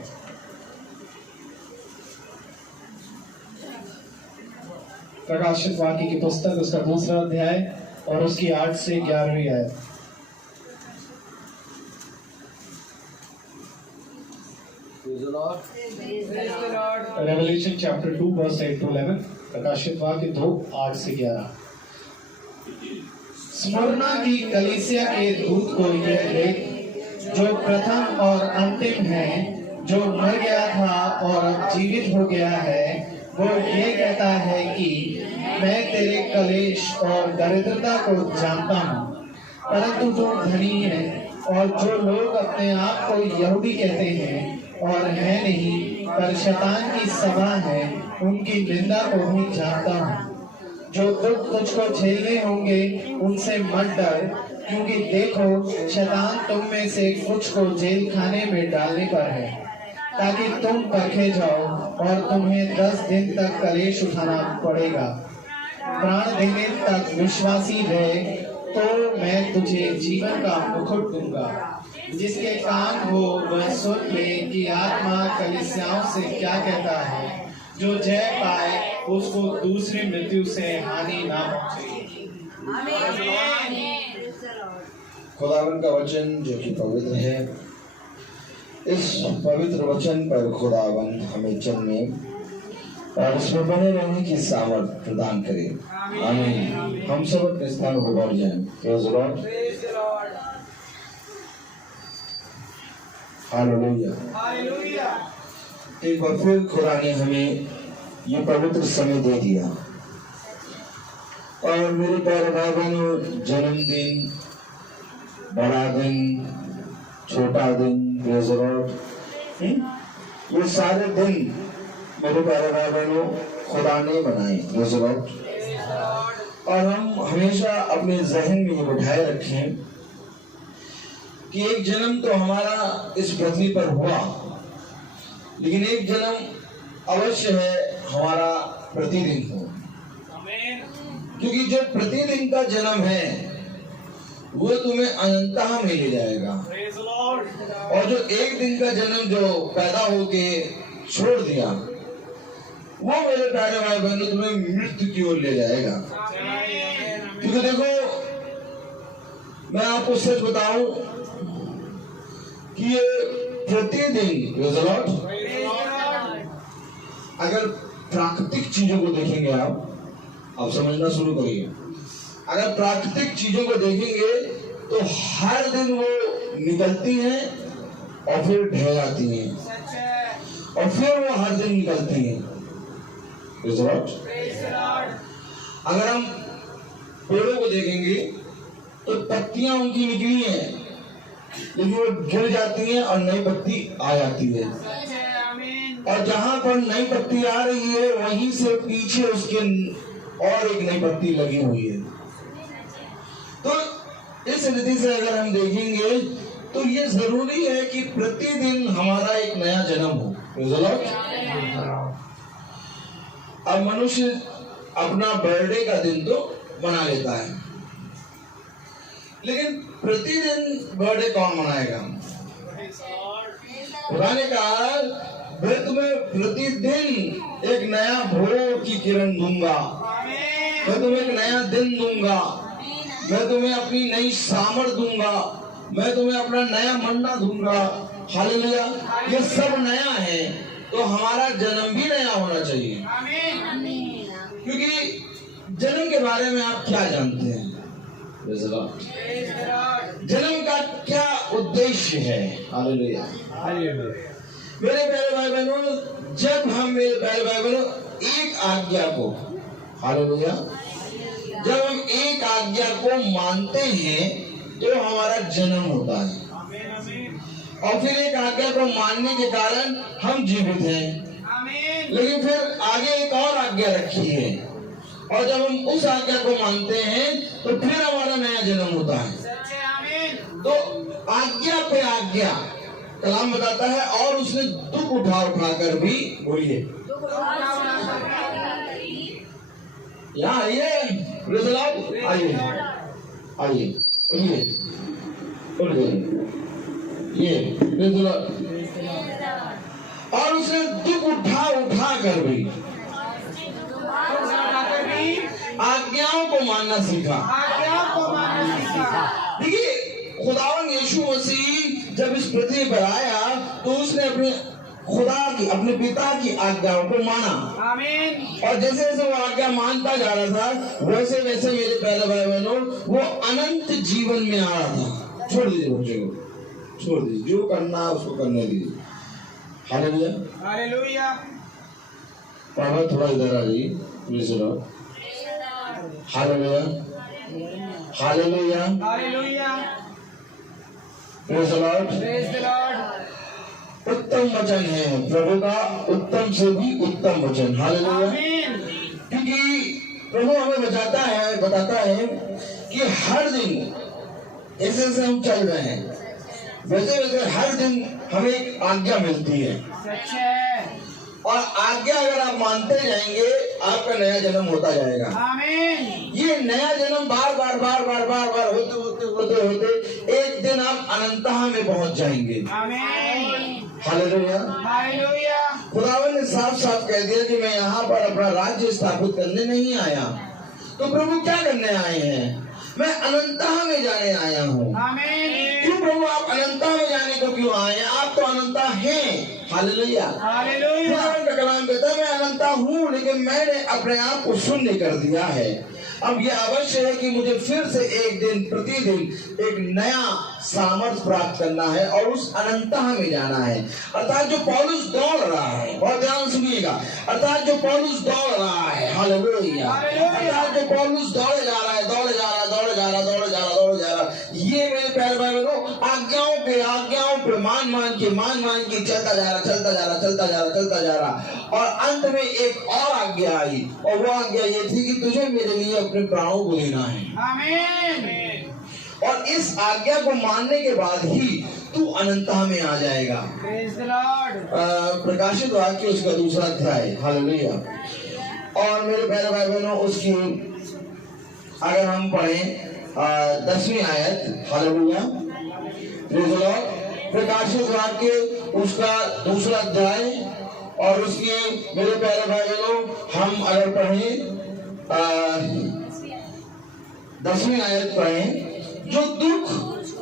प्रकाशित वाक्य की पुस्तक, उसका 2 अध्याय और उसकी 8 से 11वीं आयत। Revelation chapter 2 verse 8 to 11, प्रकाशित वाक्य 2 8 से 11। स्मुरना की कलीसिया के दूत को यह लिख, जो प्रथम और अंतिम है, जो मर गया था और अब जीवित हो गया है, वो ये कहता है कि मैं तेरे कलेश और दरिद्रता को जानता हूँ परंतु जो धनी है और जो लोग अपने आप को यहूदी कहते हैं और है नहीं पर शैतान की सभा है, उनकी निंदा को भी जानता हूँ। जो दुख तुझको झेलने होंगे उनसे मत डर, क्योंकि देखो शैतान तुम में से कुछ को जेल खाने में डालने पर है, ताकि तुम परखे जाओ और तुम्हें 10 दिन तक कलेश उठाना पड़ेगा। प्राण देने तक विश्वासी रहे तो मैं तुझे जीवन का मुकुट दूंगा। जिसके कान हो वह सुन ले कि आत्मा कलीसियाओं से क्या कहता है। जो जय पाए उसको दूसरी मृत्यु से हानि ना पहुंचे। खुदावन का वचन जो कि पवित्र है, इस पवित्र वचन पर खुदावन हमें चलने और इसमें बने रहने की सामर्थ प्रदान करे। आमीन। हम सब अपने स्थानों पर बैठ जाएं। Praise the Lord. हालेलुया। एक बार फिर खुदा ने हमें ये पवित्र समय दे दिया और मेरे प्यारे भाई बहनों, जन्मदिन, बड़ा दिन, छोटा दिन, प्रेज़ द लॉर्ड, ये सारे दिन मेरे प्यारे भाई बहनों खुदा ने बनाए। Praise the Lord. और हम हमेशा अपने जहन में ये बिठाए रखें कि एक जन्म तो हमारा इस पृथ्वी पर हुआ, लेकिन एक जन्म अवश्य है हमारा प्रतिदिन हो। क्योंकि जो प्रतिदिन का जन्म है वो तुम्हें अनंतता में ले जाएगा, और जो एक दिन का जन्म जो पैदा होके छोड़ दिया वो मेरे प्यारे भाई बहनों तुम्हें मृत्यु की ओर ले जाएगा। क्योंकि देखो, मैं आपको सच बताऊं कि ये प्रतिदिन अगर प्राकृतिक चीजों को देखेंगे आप समझना शुरू करिए। अगर प्राकृतिक चीजों को देखेंगे तो हर दिन वो निकलती हैं और फिर ढह जाती हैं और फिर वो हर दिन निकलती हैं। अगर हम पेड़ों को देखेंगे तो पत्तियां उनकी निकली हैं, लेकिन वो गिर जाती हैं और नई पत्ती आ जाती है, और जहां पर नई पत्ती आ रही है वहीं से पीछे उसके और एक नई पत्ती लगी हुई है। तो इस रीति से अगर हम देखेंगे तो ये जरूरी है कि प्रतिदिन हमारा एक नया जन्म हो। अब मनुष्य अपना बर्थडे का दिन तो मना लेता है, लेकिन प्रतिदिन बर्थडे कौन मनाएगा? खुदा ने कहा मैं तुम्हें प्रतिदिन एक नया भोर की किरण दूंगा, मैं तुम्हें एक नया दिन दूंगा, मैं तुम्हें अपनी नई सामर्थ दूंगा, मैं तुम्हें अपना नया मन्ना दूंगा। हालेलुया। ये सब नया है, तो हमारा जन्म भी नया होना चाहिए। क्योंकि जन्म के बारे में आप क्या जानते हैं? जन्म का क्या उद्देश्य है? हालेलुया। मेरे प्यारे भाई बहनों, जब हम मेरे प्यारे भाई बहनों एक आज्ञा को, हालेलुया, जब हम एक आज्ञा को मानते हैं तो हमारा जन्म होता है, और फिर एक आज्ञा को मानने के कारण हम जीवित हैं। लेकिन फिर आगे एक और आज्ञा रखी है, और जब हम उस आज्ञा को मानते हैं तो फिर हमारा नया जन्म होता है। तो आज्ञा पे आज्ञा कलाम बताता है, और उसने दुख उठा कर भी, बोलिए यहाँ आइए, आइए आइए, ये और उसने दुख उठा कर भी आज्ञाओं को मानना सीखा। देखिए, खुदावन यीशु मसीह जब इस पृथ्वी पर आया तो उसने अपने खुदा की, अपने पिता की आज्ञाओं को माना। और जैसे जैसे वो आज्ञा मानता जा रहा था, वैसे वैसे मेरे प्यारे भाई बहनों वो अनंत जीवन में आ रहा था। छोड़ दीजिए बच्चे को, छोड़ दीजिए, जो करना उसको करने दीजिए। हालेलुया। पापा थोड़ा इधर आ जाइए। Hallelujah. Hallelujah, hallelujah, praise the Lord. Praise the Lord. उत्तम वचन है प्रभु का, उत्तम से भी उत्तम वचन। हालेलुया। आमीन। क्योंकि प्रभु हमें बताता है कि हर दिन ऐसे ऐसे हम चल रहे हैं, वैसे वैसे हर दिन हमें एक आज्ञा मिलती है, सच है। और आज्ञा अगर आप मानते जाएंगे आपका नया जन्म होता जाएगा। आमीन। ये नया जन्म बार बार होते होते होते होते एक दिन आप अनंतता में पहुंच जाएंगे। आमीन। हालेलुया। हालेलुया। खुदावन ने साफ साफ कह दिया कि मैं यहाँ पर अपना राज्य स्थापित करने नहीं आया। तो प्रभु क्या करने आए हैं? मैं अनंतता में जाने आया हूँ। आमीन। क्यों प्रभु आप अनंतता में जाने को क्यों आए हैं? आप तो अनंतता हैं। हालेलुया। हालेलुया। खुदावन का कलाम कहता है मैं अनंतता हूँ, लेकिन मैंने अपने आप को शून्य कर दिया है। अब ये अवश्य है कि मुझे फिर से एक दिन प्रतिदिन एक नया सामर्थ्य प्राप्त करना है और उस अनंतता में जाना है। अर्थात जो पौलुस दौड़ रहा है, बहुत ध्यान सुनिएगा, अर्थात जो पौलुस दौड़ रहा है, हालेलुया, अर्थात जो पौलुस दौड़े जा रहा है, ये मेरे प्यारे भाई बहनों आज्ञाओं पे मान के चलता जा रहा और अंत में एक और आज्ञा आई, और वो आज्ञा ये थी कि तुझे मेरे लिए अपने प्राणों को देना है। आमीन। और इस आज्ञा को मानने के बाद ही तू अनंतता में आ जाएगा। Praise the Lord. प्रकाशित वाक्य उसका 2 अध्याय। हालेलुया। और मेरे प्यारे भाई बहनों उसकी अगर हम पढ़ें 10वीं आयत। हालेलुया। Praise the Lord. प्रकाशित वाक्य उसका 2 अध्याय और उसकी मेरे प्यारे भाई बहनों हम अगर पढ़ें 10वीं आयत पढ़ें, जो दुख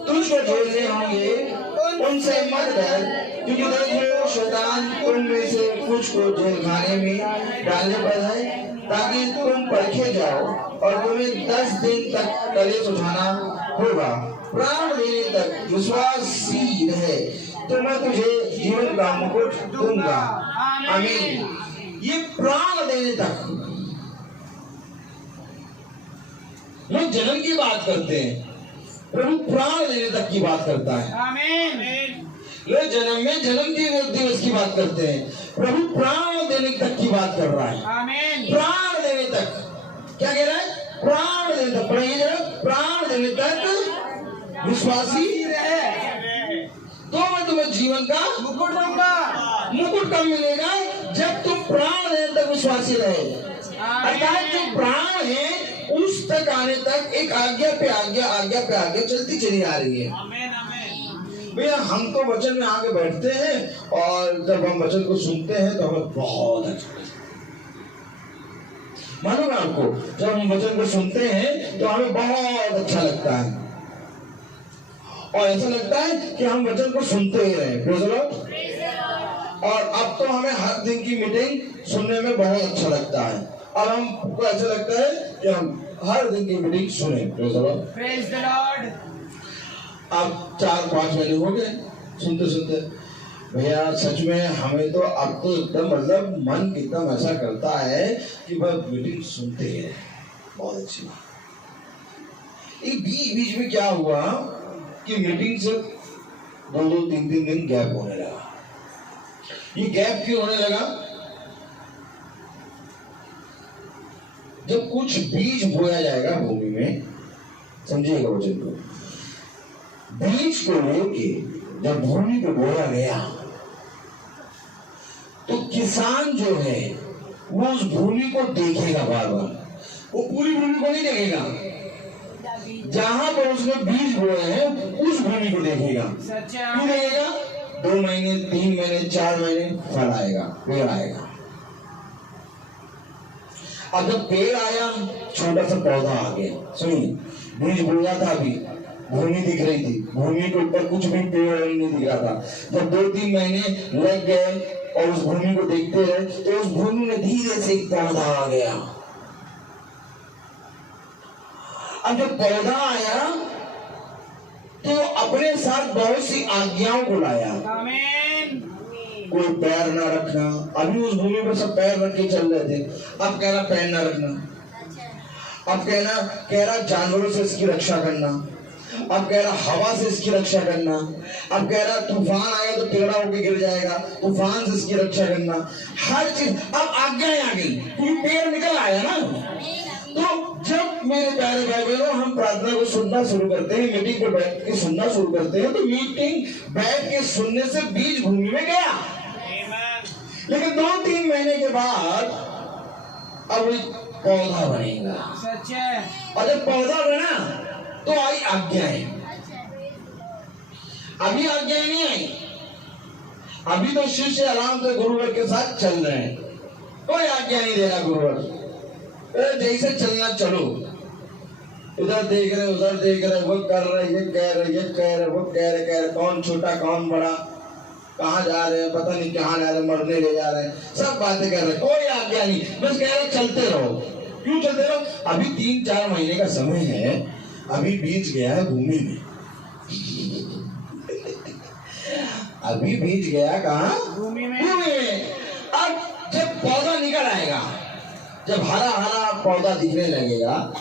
तुझको झेलने होंगे उनसे मत डर, क्योंकि देखो शैतान तुम में से कुछ को जेल खाने में डालने पर है, ताकि तुम परखे जाओ और तुम्हें 10 दिन तक कलेश उठाना होगा। प्राण देने तक विश्वासी रहे तो मैं तुझे जीवन का मुकुट दूंगा। आमीन। ये प्राण देने तक, लोग जन्म की बात करते हैं, प्रभु प्राण देने तक की बात करता है। आमीन। लोग जन्म दिवस की बात करते हैं, प्रभु प्राण देने तक की बात कर रहा है। आमीन। प्राण देने तक क्या कह रहा है? प्राण देने तक। पढ़िए जरा, प्राण देने तक विश्वासी रहे तो मैं तुम्हें जीवन का मुकुट दूंगा। मुकुट कब मिलेगा? जब तुम प्राण देने तक विश्वासी रहे। अर्थात जो प्राण है उस तक आने तक एक आज्ञा पे आज्ञा चलती चली आ रही है। भैया हम तो वचन में आके बैठते हैं और जब हम वचन को सुनते हैं तो हमें बहुत अच्छा लगता है। मालूम है आपको, जब हम वचन को सुनते हैं तो हमें बहुत अच्छा लगता है और ऐसा लगता है कि हम वचन को सुनते ही रहे। Praise the Lord. और अब तो हमें हर दिन की मीटिंग सुनने में बहुत अच्छा लगता है। अब हमको ऐसा लगता है कि हम हर दिन की मीटिंग सुने। Praise the Lord. Praise the lord. अब 4-5 महीने हो गए सुनते सुनते। भैया सच में हमें तो अब तो एकदम मतलब मन एकदम ऐसा करता है कि बस मीटिंग सुनते ही रहे। बहुत अच्छी बात। ये बीच में क्या हुआ कि मीटिंग से 2-2, 3-3 दिन गैप होने लगा। ये गैप क्यों होने लगा? जब कुछ बीज बोया जाएगा भूमि में, समझिएगा वचन को, बीज को लेके जब भूमि पे बोया गया तो किसान जो है वो उस भूमि को देखेगा बार बार। वो पूरी भूमि को नहीं देखेगा, जहां पर उसने बीज बोए हैं उस भूमि को देखेगा। क्यों देखेगा? 2 महीने, 3 महीने, 4 महीने फल आएगा, पेड़ आएगा। अब जब पेड़ आया, छोटा सा पौधा आ गया। सुनिए, बीज बोया था, अभी भूमि दिख रही थी, भूमि के ऊपर कुछ भी पेड़ नहीं दिख रहा था। जब 2-3 महीने लग गए और उस भूमि को देखते रहे तो उस भूमि में धीरे से एक पौधा आ गया। अब जब पौधा आया तो अपने साथ बहुत सी आज्ञाओं को लाया। आमीन। कोई पैर ना रखना, अभी उस भूमि पर सब पैर रख के चल रहे थे, अब कह रहा पैर ना रखना। अब कह रहा जानवरों से इसकी रक्षा करना, अब कह रहा हवा से इसकी रक्षा करना, अब कह रहा तूफान आएगा तो टेढ़ा होकर गिर जाएगा, तूफान से इसकी रक्षा करना, हर चीज अब आज्ञाएं आ गई क्योंकि पेड़ निकल आया ना। तो जब मेरे प्यारे भाई बहनों हम प्रार्थना को सुनना शुरू करते हैं, मीटिंग पर बैठ के सुनना शुरू करते हैं, तो मीटिंग बैठ के सुनने से बीज भूमि में गया, लेकिन 2-3 महीने के बाद अब पौधा बनेगा। सच है। और जब पौधा बना तो आई आज्ञाएं। अभी आज्ञाएं नहीं आई, अभी तो शिष्य आराम से गुरुवर के साथ चल रहे हैं, कोई आज्ञा नहीं दे रहा गुरुवर। जैसे चलना चलो, इधर देख रहे उधर देख रहे, वो कर रहे ये कह रहे ये कह रहे वो कह रहे, कौन छोटा कौन बड़ा, कहाँ जा रहे हैं पता नहीं, कहाँ जा रहे हैं, मरने ले जा रहे हैं, सब बातें कर रहे हैं, कोई आज्ञा नहीं, बस कह रहे चलते रहो। क्यों चलते रहो? अभी 3-4 महीने का समय है, अभी बीज गया है भूमि में। अभी बीज गया कहाँ? भूमि में। अब जब पौधा निकल आएगा, जब हरा हरा पौधा दिखने लगेगा,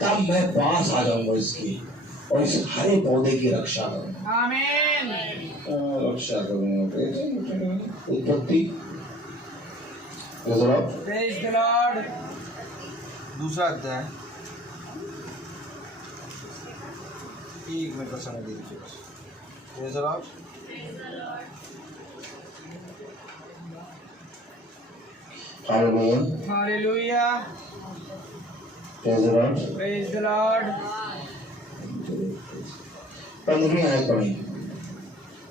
तब मैं पास आ जाऊंगा इसकी और इस हरे पौधे की रक्षा करूंगा। आमीन। रक्षा करूंगा। उत्पत्ति प्रेज द लॉर्ड। दूसरा अध्याय 1 मिनट का समय दीजिए। Praise the Lord. Hallelujah hallelujah. Praise the Lord. Praise the Lord. 15वीं आयत पढ़ी,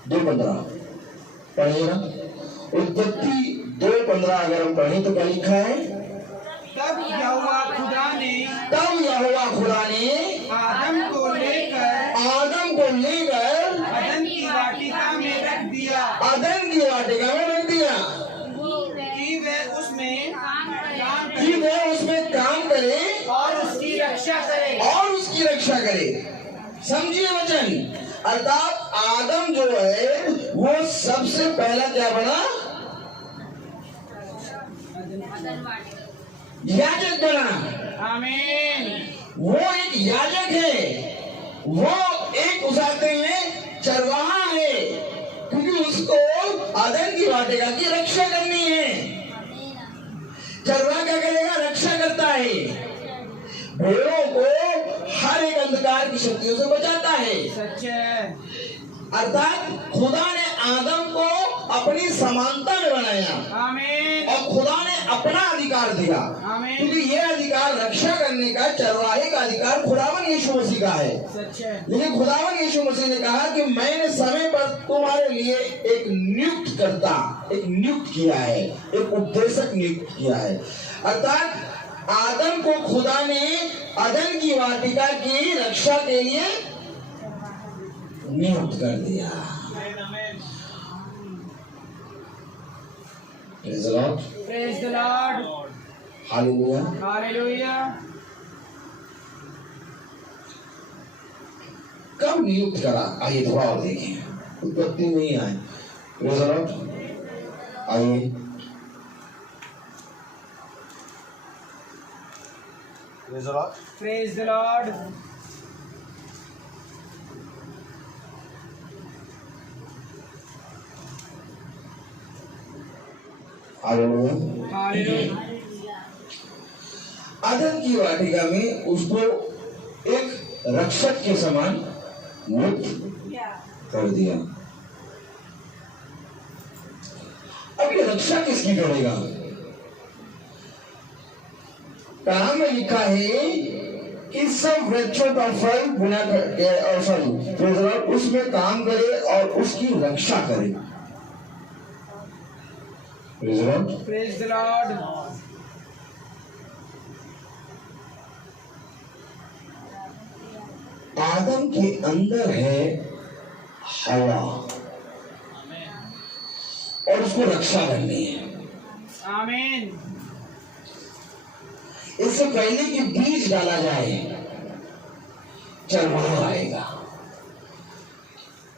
2:15 पढ़िएगा। उत्पत्ति 2:15 अगर हम पढ़ें तो क्या लिखा है? तब यहोवा खुदा ने आदम को लेकर अदन की वाटिका में रख दिया कि वह उसमें काम करे और उसकी रक्षा करे। समझिए वचन, अर्थात आदम जो है वो सबसे पहला क्या बना? याजक बना। आमीन। वो एक याजक है, वो एक उसाते हैं चरवाहा है, क्योंकि उसको अदन की वाटिका की रक्षा करनी है। चरवाहा क्या करेगा? रक्षा करता है, भेड़ों को हर एक अंधकार की शक्तियों से बचाता है। सच है। अर्थात खुदा ने आदम को अपनी समानता में बनाया। आमीन। और खुदा ने अपना अधिकार दिया, आमीन। क्योंकि यह अधिकार रक्षा करने का, चरवाहे का अधिकार खुदावन यीशु मसीह का है। सच है। लेकिन खुदावन यीशु मसीह ने कहा कि मैंने समय पर तुम्हारे लिए एक नियुक्त किया है, एक उपदेशक नियुक्त किया है। अर्थात आदम को खुदा ने अदन की वाटिका की रक्षा के लिए नियुक्त कर दिया। Praise the Lord. Praise the Lord. Hallelujah. Hallelujah. कब नियुक्त करा? आइए थोड़ा और देखें, उत्पत्ति में ही आए। Praise the Lord. आइए praise the Lord. Praise the Lord. Hallelujah. Hallelujah. अदन की वाटिका में उसको एक रक्षक के समान नियुक्त कर दिया। अब ये रक्षा किसकी करेगा? कलाम में लिखा है कि सब वृक्षों का फल बिना और फल उसमें काम करे और उसकी रक्षा करे। Praise the Lord. आदम के अंदर है हवा और उसको रक्षा करनी है। आमीन। इससे पहले कि बीज डाला जाए, चरवाहा आएगा।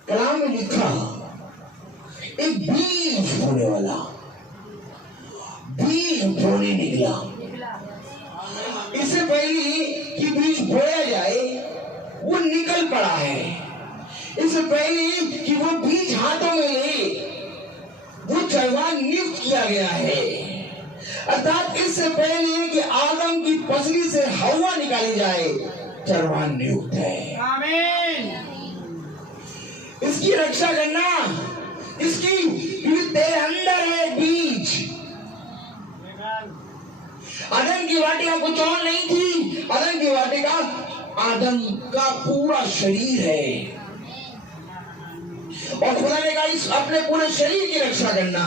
कलाम में लिखा एक बीज होने वाला, बीज बोने निकला। इससे पहले बोया जाए वो निकल पड़ा है। इससे पहले कि वो बीज हाथों में ले वो चरवाहा नियुक्त किया गया है। अर्थात इससे पहले कि आदम की पसली से हवा निकाली जाए चरवाहा नियुक्त है। आमीन। इसकी रक्षा करना, इसकी क्योंकि तेरे अंदर है बीज। आदम की वाटिका कुछ और नहीं थी, आदम की वाटिका आदम का पूरा शरीर है। और खुदा ने कहा इस अपने पूरे शरीर की रक्षा करना,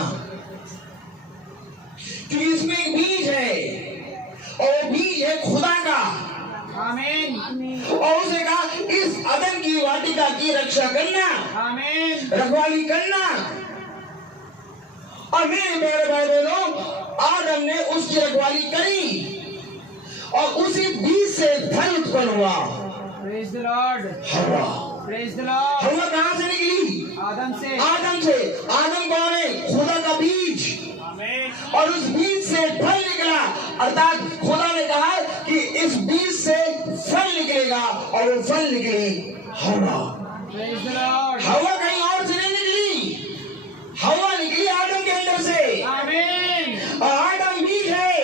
क्योंकि इसमें एक बीज है और वो बीज है खुदा का। आमीन। और उसने कहा इस आदम की वाटिका की रक्षा करना, आमीन। रखवाली करना। और मेरे प्यारे भाई बहनों, आदम ने उसकी रखवाली करी और उसी बीज से फल उत्पन्न हुआ। Praise the Lord. हवा। Praise the Lord. हवा कहां से निकली? आदम से। आदम से। आदम कौन है? खुदा का बीज। आमीन। और उस बीज से फल निकला, अर्थात खुदा ने कहा कि इस बीज से फल निकलेगा और वो फल निकली हवा। Praise the Lord. हवा कहीं और से नहीं निकली, हवा निकली आदम के अंदर से। आमीन। और आदम बीज है,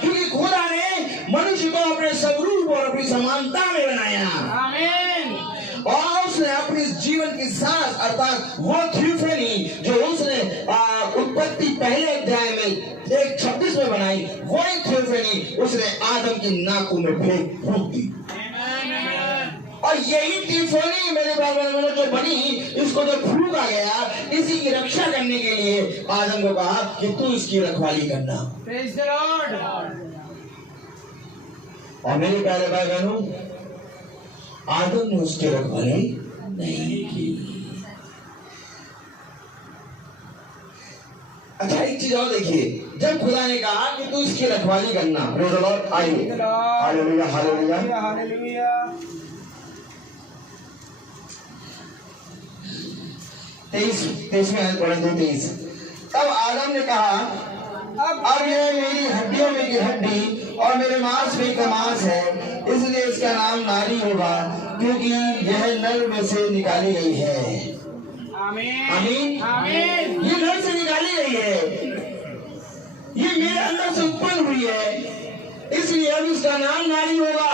क्योंकि खुदा ने मनुष्य को अपने स्वरूप और अपनी समानता में बनाया। आमीन। और उसने अपनी जीवन की सांस, अर्थात वो थियोफनी जो उसने उत्पत्ति पहले अध्याय में 1:26 में बनाई, वही थियोफनी उसने आदम की नाकों में फूंक दी। और यही थियोफनी मेरे बाबा में जो बनी, इसको जो फूंका गया, इसी की रक्षा करने के लिए आदम को कहा कि तू इसकी रखवाली करना। Praise the Lord. और मेरे प्यारे भाई बहनों, आदम ने उसकी रखवाली नहीं की। अच्छा, एक चीज और देखिए, जब खुदा ने कहा कि तू इसकी रखवाली करना, प्रेज़ द लॉर्ड, आइए, हालेलुया हालेलुया हालेलुया। 23 में पढ़ेंगे 23। तब आदम ने कहा अब यह मेरी हड्डियों में की हड्डी और मेरे मांस में का मांस है, इसलिए इसका नाम नारी होगा, क्योंकि यह नर में से निकाली गई है। आमीन। आमीन। आमीन। ये नर से निकाली गई है, ये मेरे अंदर से उत्पन्न हुई है, इसलिए अब इसका नाम नारी होगा,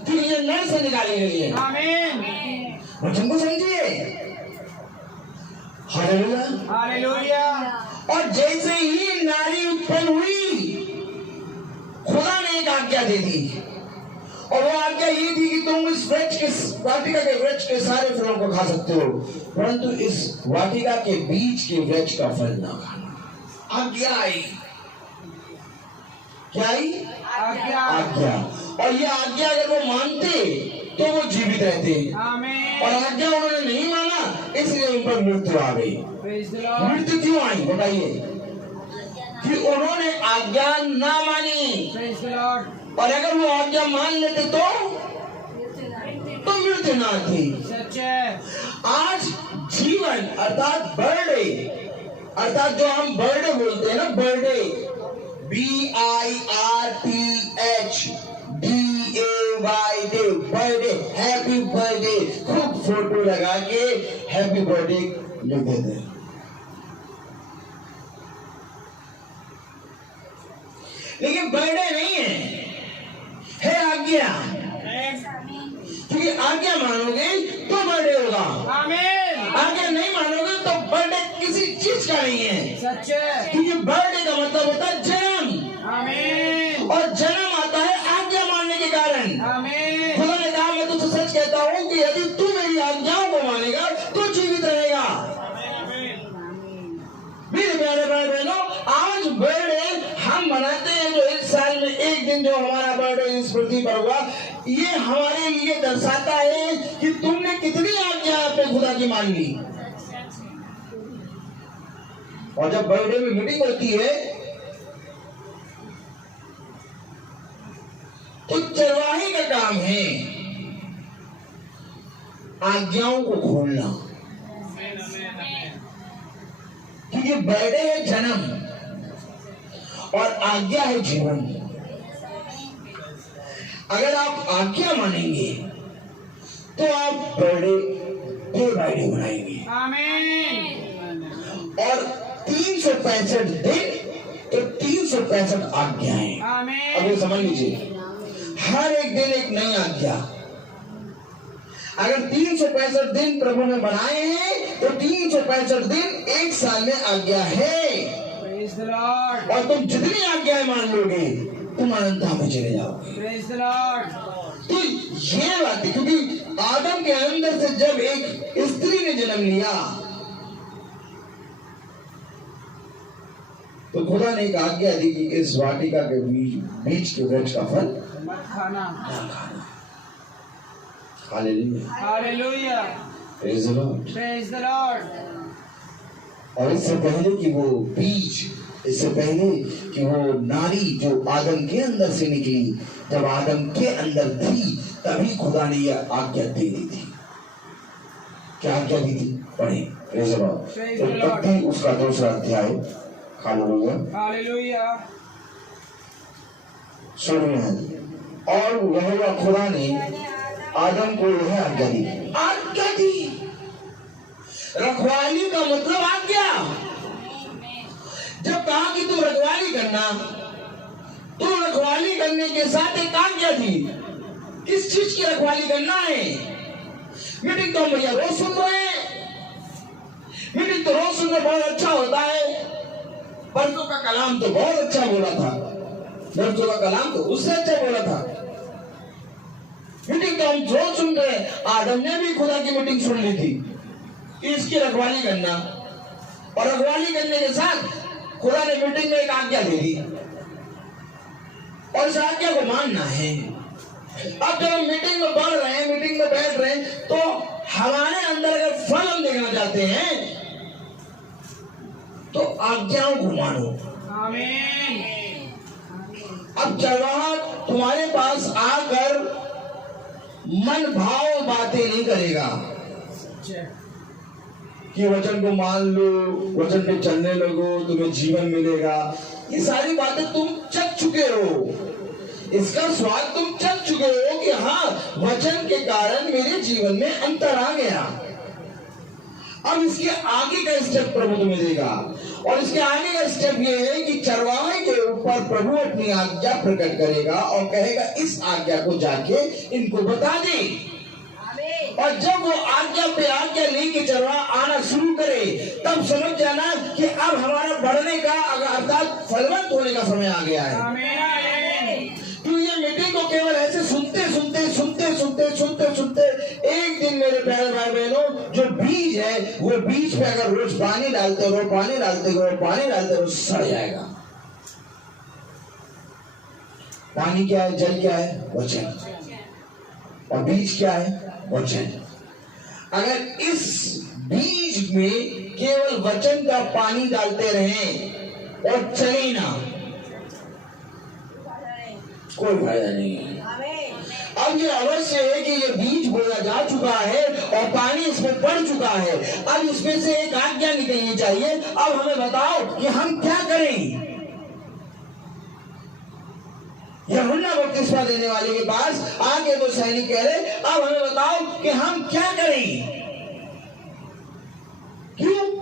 क्योंकि ये नर से निकाली गई है। आमीन। वचन को समझिए। Hallelujah hallelujah. और जैसे ही नारी उत्पन्न हुई, खुदा ने एक आज्ञा दे दी, और वो आज्ञा ये थी कि तुम इस वृक्ष के, वाटिका के वृक्ष के सारे फलों को खा सकते हो, परंतु इस वाटिका के बीच के वृक्ष का फल ना खाना। आज्ञा आई। क्या आई? आज्ञा। आज्ञा। और ये आज्ञा अगर वो मानते तो वो जीवित रहते, आमीन। और आज्ञा उन्होंने नहीं माना, इसलिए उन पर मृत्यु आ गई। Praise the Lord. मृत्यु क्यों आई बताइए? कि उन्होंने आज्ञा ना मानी, प्रेज द लॉर्ड। और अगर वो आज्ञा मान लेते तो मृत्यु ना थी। सच है। आज जीवन अर्थात बर्थडे, अर्थात जो हम बर्थडे बोलते हैं ना, birthday BIRTHDAY day, birthday, happy birthday, खूब फोटो लगा के हैप्पी बर्थडे लिख देते हैं। लेकिन बर्थडे नहीं है आज्ञा, क्योंकि आज्ञा मानोगे तो बर्थडे होगा, आमीन। आज्ञा नहीं मानोगे तो बर्थडे किसी चीज का नहीं है। सच है। क्योंकि बर्थडे का मतलब होता है जन्म, आमीन। और जन्म आता है आज्ञा मानने के कारण। आमीन। खुदा ने कहा मैं तुझसे सच कहता हूँ कि यदि तू मेरी आज्ञाओं को मानेगा तो जीवित रहेगा। मेरे प्यारे भाई बहनों, आज बर्थडे हम मनाते हैं, जो एक साल में एक दिन जो हमारा बर्थडे इस पृथ्वी पर हुआ, ये हमारे लिए दर्शाता है कि तुमने कितनी आज्ञा अपने खुदा की मान ली। और जब बर्थडे में मीटिंग होती है तो चरवाही का काम है आज्ञाओं को खोलना, क्योंकि बर्थडे है जन्म और आज्ञा है जीवन। अगर आप आज्ञा मानेंगे तो आप बर्थडे डे बाय डे बनाएंगे। और 365 दिन तो 365 आज्ञाएं। अब ये समझ लीजिए, हर एक दिन एक नई आज्ञा। अगर 365 दिन प्रभु ने बनाए हैं तो 365 दिन एक साल में आज्ञा है। और तुम जितनी आज्ञाएं मान लोगे तुम अनंतता में चले जाओगे। तो ये बात है, क्योंकि आदम के अंदर से जब एक स्त्री ने जन्म लिया तो खुदा ने एक आज्ञा दी कि इस वाटिका के बीच के वृक्ष का फल मत खाना। Hallelujah, praise the Lord. और इससे पहले कि वो बीज, इससे पहले कि वो नारी जो आदम के अंदर से निकली, जब आदम के अंदर थी तभी खुदा ने यह आज्ञा दे दी थी। क्या आज्ञा दी थी? पढ़े, प्रेज़ द लॉर्ड। उत्पत्ति उसका 2रा अध्याय। हालेलुया। सुनिए, और यहोवा खुदा ने आदम को यह आज्ञा दी। आज्ञा दी, रखवाली का मतलब आज्ञा। जब कहा कि तुम रखवाली करना, तो रखवाली करने के साथ एक आज्ञा थी। किस चीज की रखवाली करना है? मीटिंग तो भैया रोज सुन रहे हैं, मीटिंग तो रोज सुनना बहुत अच्छा होता है। परसों का कलाम तो बहुत अच्छा बोला था, परसों का कलाम तो उससे अच्छा बोला था। मीटिंग तो हम रोज सुन रहे हैं। आदम ने भी खुदा की मीटिंग सुन ली थी, इसकी रखवाली करना। और रखवाली करने के साथ खुदा ने मीटिंग में एक आज्ञा दे दी और इस आज्ञा को मानना है। अब जब हम मीटिंग में बढ़ रहे हैं, मीटिंग में बैठ रहे हैं, तो हमारे अंदर अगर फल हम देखना चाहते हैं तो आज्ञाओं को मानो। आमीन। अब चरवाहा तुम्हारे पास आकर मन भाव बातें नहीं करेगा कि वचन को मान लो, वचन पे चलने लगो, तुम्हें जीवन मिलेगा। ये सारी बातें तुम चख चुके हो, इसका स्वाद तुम चख चुके हो कि हाँ, वचन के कारण मेरे जीवन में अंतर आ गया। अब इसके आगे का स्टेप प्रभु तुम्हें देगा, और इसके आगे का स्टेप ये है कि चरवाहे के ऊपर प्रभु अपनी आज्ञा प्रकट करेगा और कहेगा इस आज्ञा को जाके इनको बता दे। और जब वो आज्ञा पे आज्ञा लेके चरवाहा आना शुरू करे, तब समझ जाना कि अब हमारा बढ़ने का, अर्थात फलवंत होने का समय आ गया है। तो ये मीटिंग को केवल ऐसे सुनते सुनते सुनते सुनते सुनते सुनते एक दिन मेरे प्यारे भाई बहनों, जो बीज है वो बीज पे अगर रोज पानी डालते रहो, पानी डालते रहो, पानी डालते रहो, सड़ जाएगा। पानी क्या है? जल क्या है? वचन। और बीज क्या है? वचन। अगर इस बीज में केवल वचन का पानी डालते रहें और चले ना, कोई फायदा नहीं है। अब ये अवश्य है कि ये बीज बोया जा चुका है और पानी इसमें पड़ चुका है। अब इसमें से एक आज्ञा निकलनी चाहिए। अब हमें बताओ कि हम क्या करें। यूहन्ना बपतिस्मा देने वाले के पास आगे वो सैनिक कह रहे, अब हमें बताओ कि हम क्या करें। क्यों?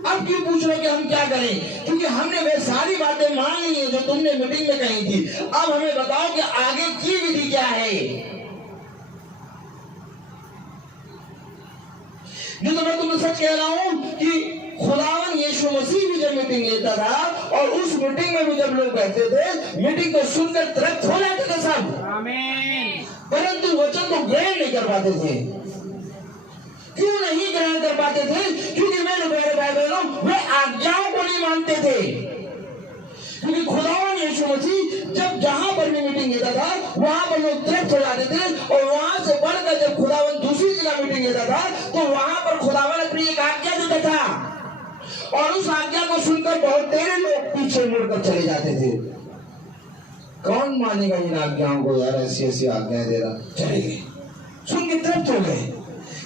अब क्यों पूछ रहे हो कि हम क्या करें? क्योंकि हमने वे सारी बातें मान ली हैं जो तुमने मीटिंग में कही थी। अब हमें बताओ कि आगे की विधि क्या है। जो तो मैं तुम्हें सच कह रहा हूं कि खुदावन यीशु मसीह भी जब मीटिंग लेता था और उस मीटिंग में भी जब लोग बैठते थे, मीटिंग को सुनकर तुरंत हो जाते थे सब, परंतु वचन को ग्रहण नहीं कर पाते थे। क्यों नहीं ग्रहण कर पाते थे? क्योंकि मेरे प्यारे भाई बहनों, वे आज्ञाओं को नहीं मानते थे। क्योंकि खुदावन यीशु मसीह जब जहां पर भी मीटिंग लेता था वहां पर लोग तृप्त हो जाते थे, और वहां से बढ़कर जब खुदावन दूसरी जगह मीटिंग लेता था तो वहां पर खुदावन अपनी एक आज्ञा देता था, और उस आज्ञा को सुनकर बहुत तेरे लोग पीछे मुड़कर चले जाते थे। कौन मानेगा इन आज्ञाओं को? यार ऐसी ऐसी आज्ञाएं दे रहा, चले गए, सुन के तृप्त हो गए।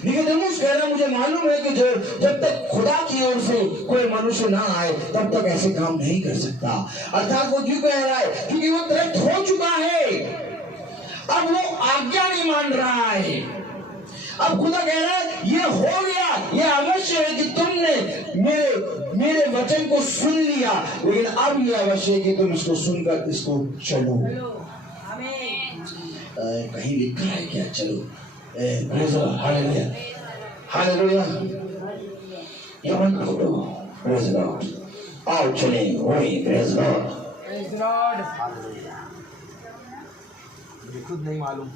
निकोदेमुस कह रहा, मुझे मालूम है कि जो जब तक खुदा की ओर से कोई मनुष्य ना आए तब तक ऐसे काम नहीं कर सकता। अर्थात वो क्यों कह रहा है? क्योंकि वो तृप्त हो चुका है। अब वो आज्ञा नहीं मान रहा है। अब खुदा कह रहा है ये हो गया, ये अवश्य है कि तुमने मेरे वचन को सुन लिया, लेकिन अब ये अवश्य है कि तुम इसको सुनकर इसको चलो। कहीं लिखा है क्या? चलो, हालेलुया, हालेलुया, यमन खोलो, प्रेज लॉर्ड, आओ चले, वही प्रेज लॉर्ड। मुझे खुद नहीं मालूम,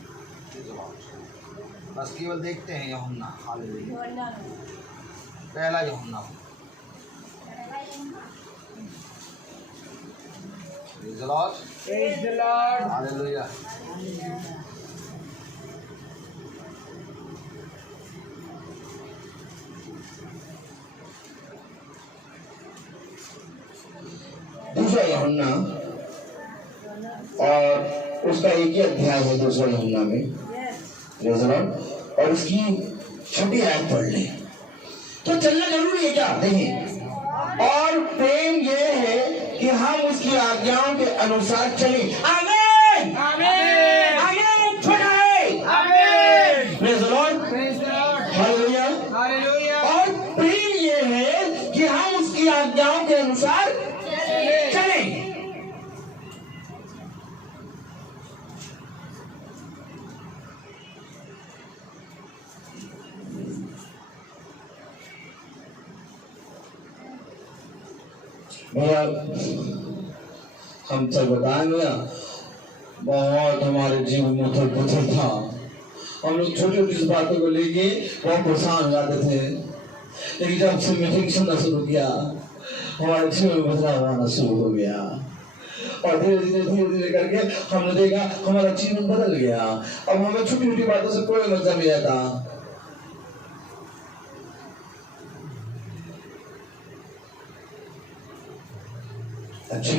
बस केवल देखते हैं यूहन्ना, हालेलुया, पहला यूहन्ना, प्रेज द लॉर्ड, हालेलुया। दूसरा यूहन्ना और उसका एक ही अध्याय है दूसरा यूहन्ना में, प्रेज द लॉर्ड, और उसकी 6 आयत पढ़ ले। तो चलना जरूरी है क्या? नहीं, और प्रेम ये है कि हम उसकी आज्ञाओं के अनुसार चलें। आमीन, आमीन, आमीन, praise the Lord, hallelujah, hallelujah. और प्रेम ये है कि हम उसकी आज्ञाओं के अनुसार चलें। भैया हम सब बताएं भैया, बहुत हमारे जीवन में उथल पुथल था। हम लोग छोटी छोटी बातों को लेके बहुत परेशान हो जाते थे, लेकिन जब से मीटिंग सुनना शुरू किया हमारे जीवन में बदलाव आना शुरू हो गया, और धीरे धीरे करके हमने देखा हमारा जीवन बदल गया। अब हमें छोटी छोटी बातों से कोई मतलब नहीं आता। अच्छा,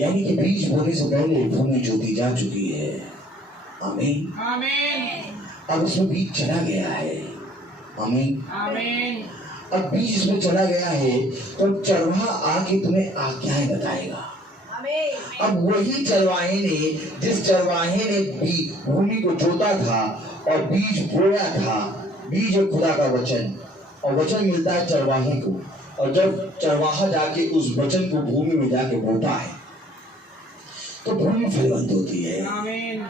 यानी कि बीज बोने से पहले भूमि जोती जा चुकी है। आमीन, आमीन। अब उसमें बीज चला गया है। आमीन, आमीन। अब बीज इसमें चला गया है तो चरवाहा आके तुम्हें आज्ञाएं बताएगा। अब वही चरवाहे ने, जिस चरवाहे ने भूमि को जोता था और बीज बोया था, बीज है खुदा का वचन, और वचन मिलता है चरवाहे को, और जब चरवाहा जाके उस वचन को भूमि में जाके बोता है तो भूमि फलवंत होती है। आमीन।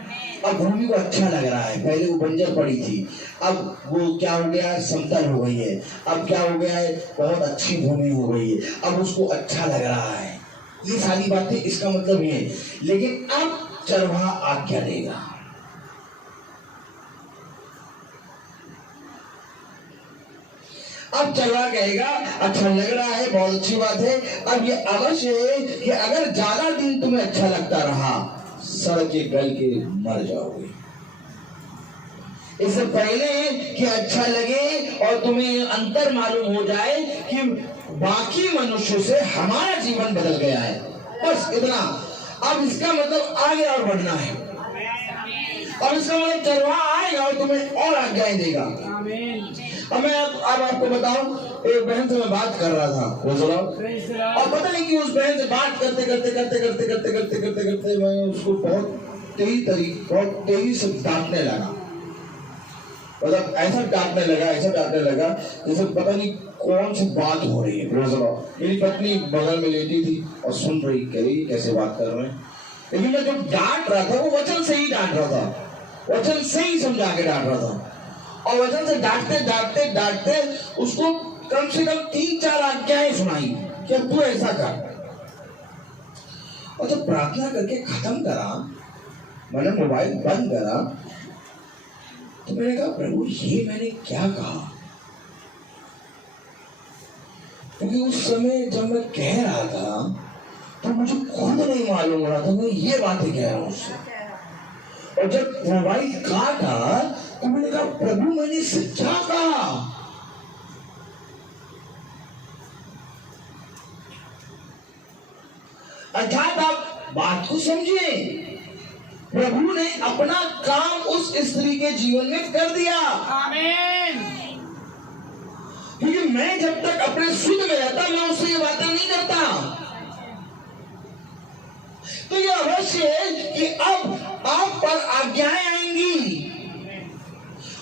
अब भूमि को अच्छा लग रहा है, पहले वो बंजर पड़ी थी, अब वो क्या हो गया है, समतल हो गई है। अब क्या हो गया है, बहुत अच्छी भूमि हो गई है, अब उसको अच्छा लग रहा है। ये सारी बातें इसका मतलब ये है। लेकिन अब चरवाहा आज्ञा देगा। अब चरवाहा कहेगा अच्छा लग रहा है, बहुत अच्छी बात है। अब ये अवश्य है कि अगर ज्यादा दिन तुम्हें अच्छा लगता रहा, सड़ के गल के मर जाओगे। इससे पहले कि अच्छा लगे और तुम्हें अंतर मालूम हो जाए कि बाकी मनुष्यों से हमारा जीवन बदल गया है, बस इतना। अब इसका मतलब आगे और बढ़ना है, और इसका मतलब चरवाहा आएगा और तुम्हें और आज्ञाएं देगा। अब मैं अब आपको बताऊं, एक बहन से मैं बात कर रहा था, और पता नहीं कि उस बहन से बात करते करते करते करते करते करते करते करते मैं उसको बहुत तेजी से डांटने लगा। मतलब ऐसा डांटने लगा जैसे पता नहीं कौन सी बात हो रही है। मेरी पत्नी बगल में लेटी थी और सुन रही, कह रही कैसे बात कर रहे हैं। लेकिन मैं जो डांट रहा था वो वचन से ही डांट रहा था, वचन से ही समझा के डांट रहा था। और वचन से डांटते डांटते डांटते उसको कम से कम 3-4 आज्ञाएं सुनाई कि अब तू ऐसा कर। और जब प्रार्थना करके खत्म करा, मैंने मोबाइल बंद करा, तो मैंने कहा प्रभु ये मैंने क्या कहा? क्योंकि उस समय जब मैं कह रहा था तो मुझे खुद नहीं मालूम रहा था मैं ये बातें कह रहा हूं उससे। और जब मोबाइल काटा तो मैंने कहा प्रभु मैंने इससे क्या कहा? अर्थात आप बात को समझिए, प्रभु ने अपना काम उस स्त्री के जीवन में कर दिया। आमीन। क्योंकि मैं जब तक अपने शुद्ध में रहता मैं उससे ये बातें नहीं करता। तो ये अवश्य है कि अब आप पर आज्ञाएं आएंगी,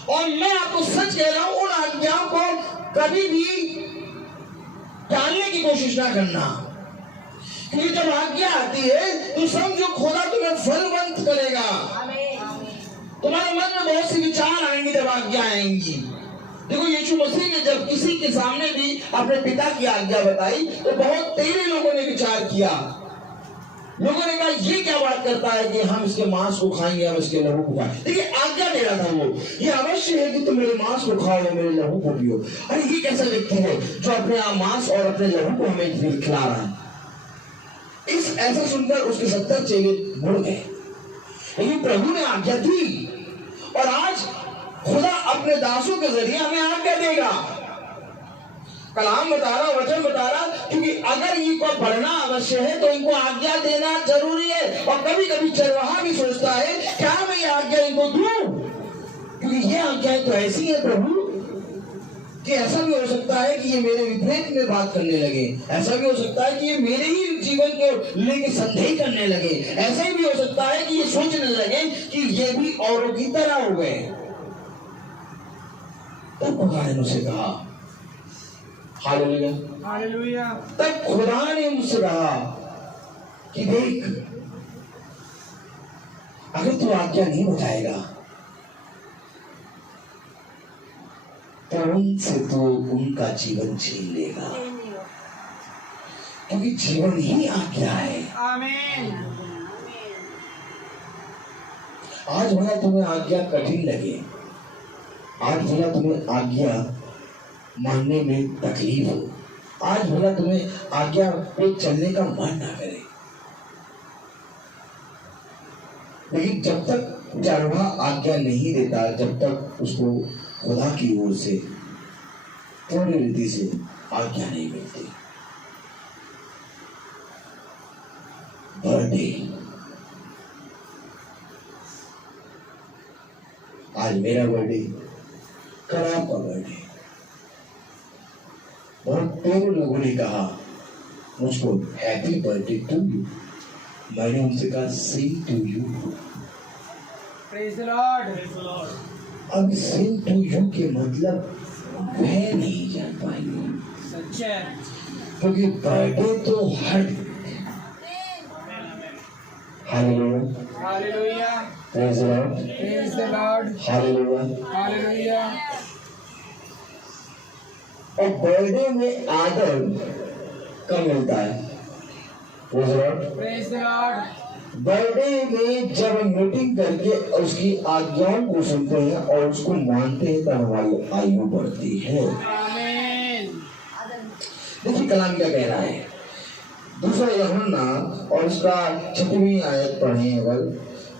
और मैं आपको सच कह रहा हूं, उन आज्ञाओं को कभी भी टालने की कोशिश ना करना, क्योंकि जब आज्ञा आती है तो समझो खुदा तुम्हें फलवंत करेगा। तुम्हारे मन में बहुत सी विचार आएंगे जब आज्ञा आएंगी। देखो यीशु मसीह ने जब किसी के सामने भी अपने पिता की आज्ञा बताई तो बहुत तेरे लोगों ने विचार किया। लोगों ने कहा ये क्या बात करता है कि हम इसके मांस को खाएंगे, हम इसके लहू को खाएंगे। देखिए आज्ञा दे रहा था वो, ये अवश्य है कि तुम मेरे मांस को खाओ, मेरे लहू को पियो। अरे ये कैसा व्यक्ति है जो अपने मांस और अपने लहू को हमें खिला रहा है। ऐसा सुनकर उसके 70 चेले मुड़ गए, लेकिन प्रभु ने आज्ञा दी, और आज खुदा अपने दासों के जरिए हमें आज्ञा देगा। कलाम बता रहा, वचन बता रहा, क्योंकि अगर इनको पढ़ना अवश्य है तो इनको आज्ञा देना जरूरी है। और कभी कभी चरवाहा भी सोचता है क्या मैं ये आज्ञा इनको दूं, क्योंकि ये आज्ञाएं तो ऐसी है प्रभु कि ऐसा भी हो सकता है कि ये मेरे विपरीत में बात करने लगे, ऐसा भी हो सकता है कि ये मेरे ही जीवन को लेके संदेह करने लगे, ऐसा ही भी हो सकता है कि ये सोचने लगे कि ये भी औरों की तरह हो गए। तब खुदा ने मुझसे कहा, हालेलुया, हालेलुया। तब खुदा ने मुझसे कहा कि देख, अगर तू आज्ञा नहीं बताएगा तो उनसे तो उनका जीवन छीन लेगा, क्योंकि जीवन ही आज्ञा है। आमीन। आज भला तुम्हें आज्ञा कठिन लगे, आज भला तुम्हें आज्ञा मानने में तकलीफ हो, आज भला तुम्हें आज्ञा पे चलने का मन ना करे, लेकिन जब तक चरवाहा आज्ञा नहीं देता, जब तक उसको खुदा की ओर से पूरी रीति से आज्ञा नहीं मिलती। बर्थडे, आज मेरा बर्थडे, कल आपका बर्थडे। बहुत तेरे लोगों ने कहा मुझको हैप्पी बर्थडे टू यू, मैंने उनसे कहा same to you. Praise the lord. अब सेम टू यू के मतलब वह नहीं जान पाएंगे, सच है, क्योंकि बर्थडे तो हर hallelujah, hallelujah, praise the Lord, praise the Lord, hallelujah. Hallelujah. और बर्थडे में आदर कब मिलता है? Praise the Lord, praise the Lord. Birthday में जब मीटिंग करके उसकी आज्ञाओं को सुनते हैं और उसको मानते हैं तब हमारी आयु बढ़ती है। आमीन। देखिए कलाम क्या कह रहा है, दूसरा यूहन्ना और उसका 6वीं आयत पढ़े अगर,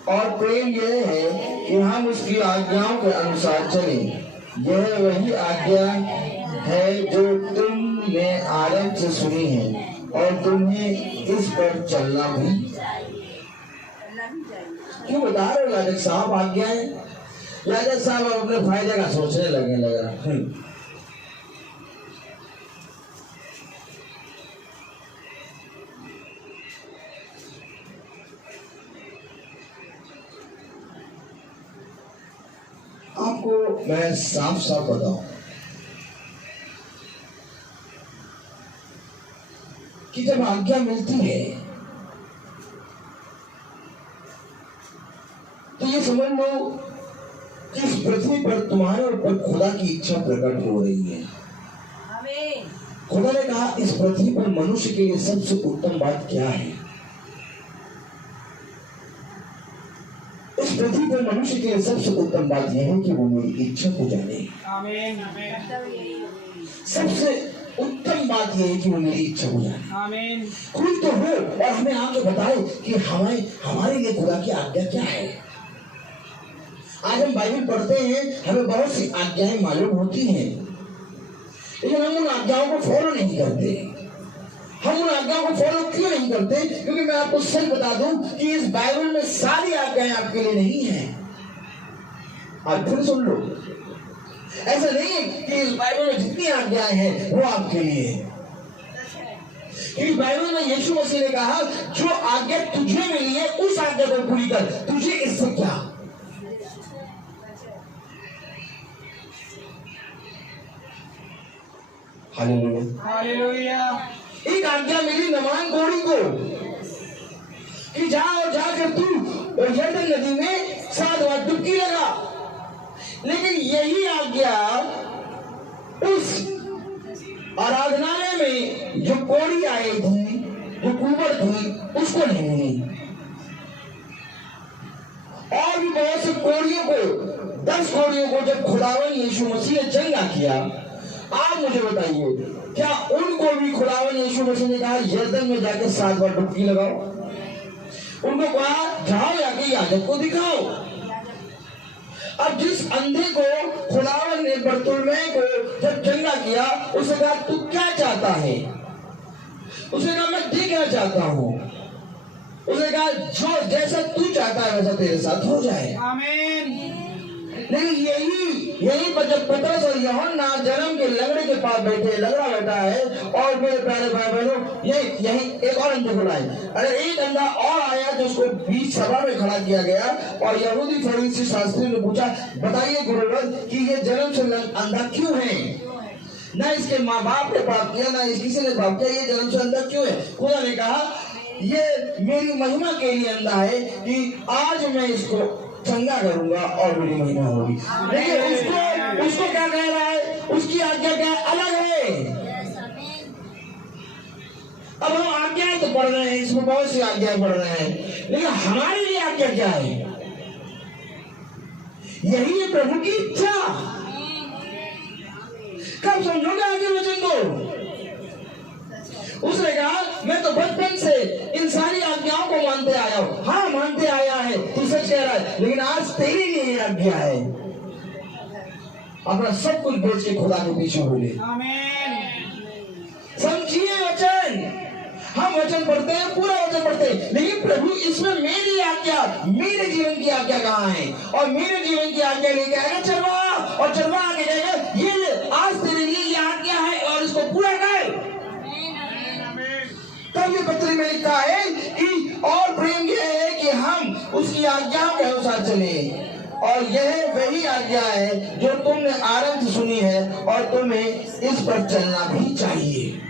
और प्रेम यह है कि हम उसकी आज्ञाओं के अनुसार चलें। यह वही आज्ञा है जो तुमने आरंभ से सुनी है, और तुम्हें इस पर चलना भी। क्यों बता रहे हो याजक साहब आज्ञाएं? याजक साहब अब अपने फायदे का सोचने लगने लगा। आपको मैं साफ साफ बताऊं कि जब आज्ञा मिलती है तो ये समझ लो कि इस पृथ्वी पर तुम्हारे ऊपर खुदा की इच्छा प्रकट हो रही है। खुदा ने कहा इस पृथ्वी पर मनुष्य के लिए सबसे उत्तम बात क्या है? इस पृथ्वी पर मनुष्य के लिए सबसे उत्तम बात यह है कि वो मेरी इच्छा को जाने। आमीन। सबसे उत्तम बात यह है कि वो मेरी इच्छा को जाने। आमीन। खुद तो हो और हमें आके बताए कि हमारे लिए खुदा की आज्ञा क्या है। आज हम बाइबल पढ़ते हैं, हमें बहुत सी आज्ञाएं मालूम होती हैं, लेकिन हम उन आज्ञाओं को फॉलो नहीं करते। हम उन आज्ञाओं को फॉलो क्यों नहीं करते? क्योंकि मैं आपको सच बता दूं कि इस बाइबल में सारी आज्ञाएं आपके लिए नहीं है। आज फिर सुन लो, ऐसा नहीं है कि इस बाइबल में जितनी आज्ञाएं हैं वो आपके लिए है। कि बाइबल में यीशु मसीह ने कहा जो आज्ञा तुझे मिली है उस आज्ञा को पूरी कर, तुझे इससे क्या। हालेलुया। एक आज्ञा मिली नमान कोड़ी को कि जा और जाकर तू यरदन नदी में 7 बार डुबकी लगा। लेकिन यही आज्ञा उस आराधनालय में जो कोड़ी आई थी, जो कुंवर थी, उसको नहीं मिली। और भी बहुत से कोड़ियों को, 10 कोड़ियों को जब खुदावन यीशु मसीह ने चंगा किया, आप मुझे बताइए क्या उनको भी खुदावन यीशु मसीह ने कहा यरदन में जाके 7 बार डुबकी लगाओ? उनको कहा जाओ जाके याजक को दिखाओ। अब जिस अंधे को खुदावन ने बरतुल्मै को जब चंगा किया, उसने कहा तू क्या चाहता है? उसने कहा मैं देखना चाहता हूँ। उसने कहा जो जैसा तू चाहता है वैसा तेरे साथ हो जाए। आमीन। लेकिन यही पर जब पतरस और यूहन्ना जन्म के लंगड़े के पास बैठे, लंगड़ा बैठा है, और मेरे प्यारे भाई बहनों यही एक और अंधे को लाए। अरे एक अंधा और आया जो उसको बीच सभा में खड़ा किया गया, और यहूदी फरीसी शास्त्री ने पूछा बताइए गुरुवर कि ये जन्म से अंधा क्यों है? ना इसके माँ बाप ने पाप किया, ना किसी ने पाप किया, ये जन्म से अंधा क्यों है? खुदा ने कहा ये मेरी महिमा के लिए अंधा है कि आज मैं इसको चंगा करूंगा और मेरी महिमा होगी। लेकिन उसको क्या कह रहा है? उसकी आज्ञा क्या अलग है। अब हम आज्ञाएं तो पढ़ रहे हैं, इसमें बहुत सी आज्ञाएं पढ़ रहे हैं, लेकिन हमारे लिए आज्ञा क्या है? यही है प्रभु की इच्छा। कब समझोगे आगे वचन को? उसने कहा मैं तो बचपन से इन सारी आज्ञाओं को मानते आया हूं। हाँ मानते आया है, तू सच कह रहा है, लेकिन आज तेरे लिए ये आज्ञा है अपना सब कुछ बेच के खुदा के पीछे हो ले। समझिए वचन। हम वचन पढ़ते हैं, पूरा वचन पढ़ते हैं, लेकिन प्रभु इसमें मेरी आज्ञा, मेरे जीवन की आज्ञा कहाँ है? और मेरे जीवन की आज्ञा लेके आएगा चरवाहा, और चरवाहा आगे जाएगा ये आज तेरे लिए ये आज्ञा है और इसको पूरा कर। तब ये पत्री में लिखा है कि और प्रेम यह है कि हम उसकी आज्ञाओं के अनुसार चले, और यह वही आज्ञा है जो तुमने आरंभ से सुनी है, और तुम्हें इस पर चलना भी चाहिए।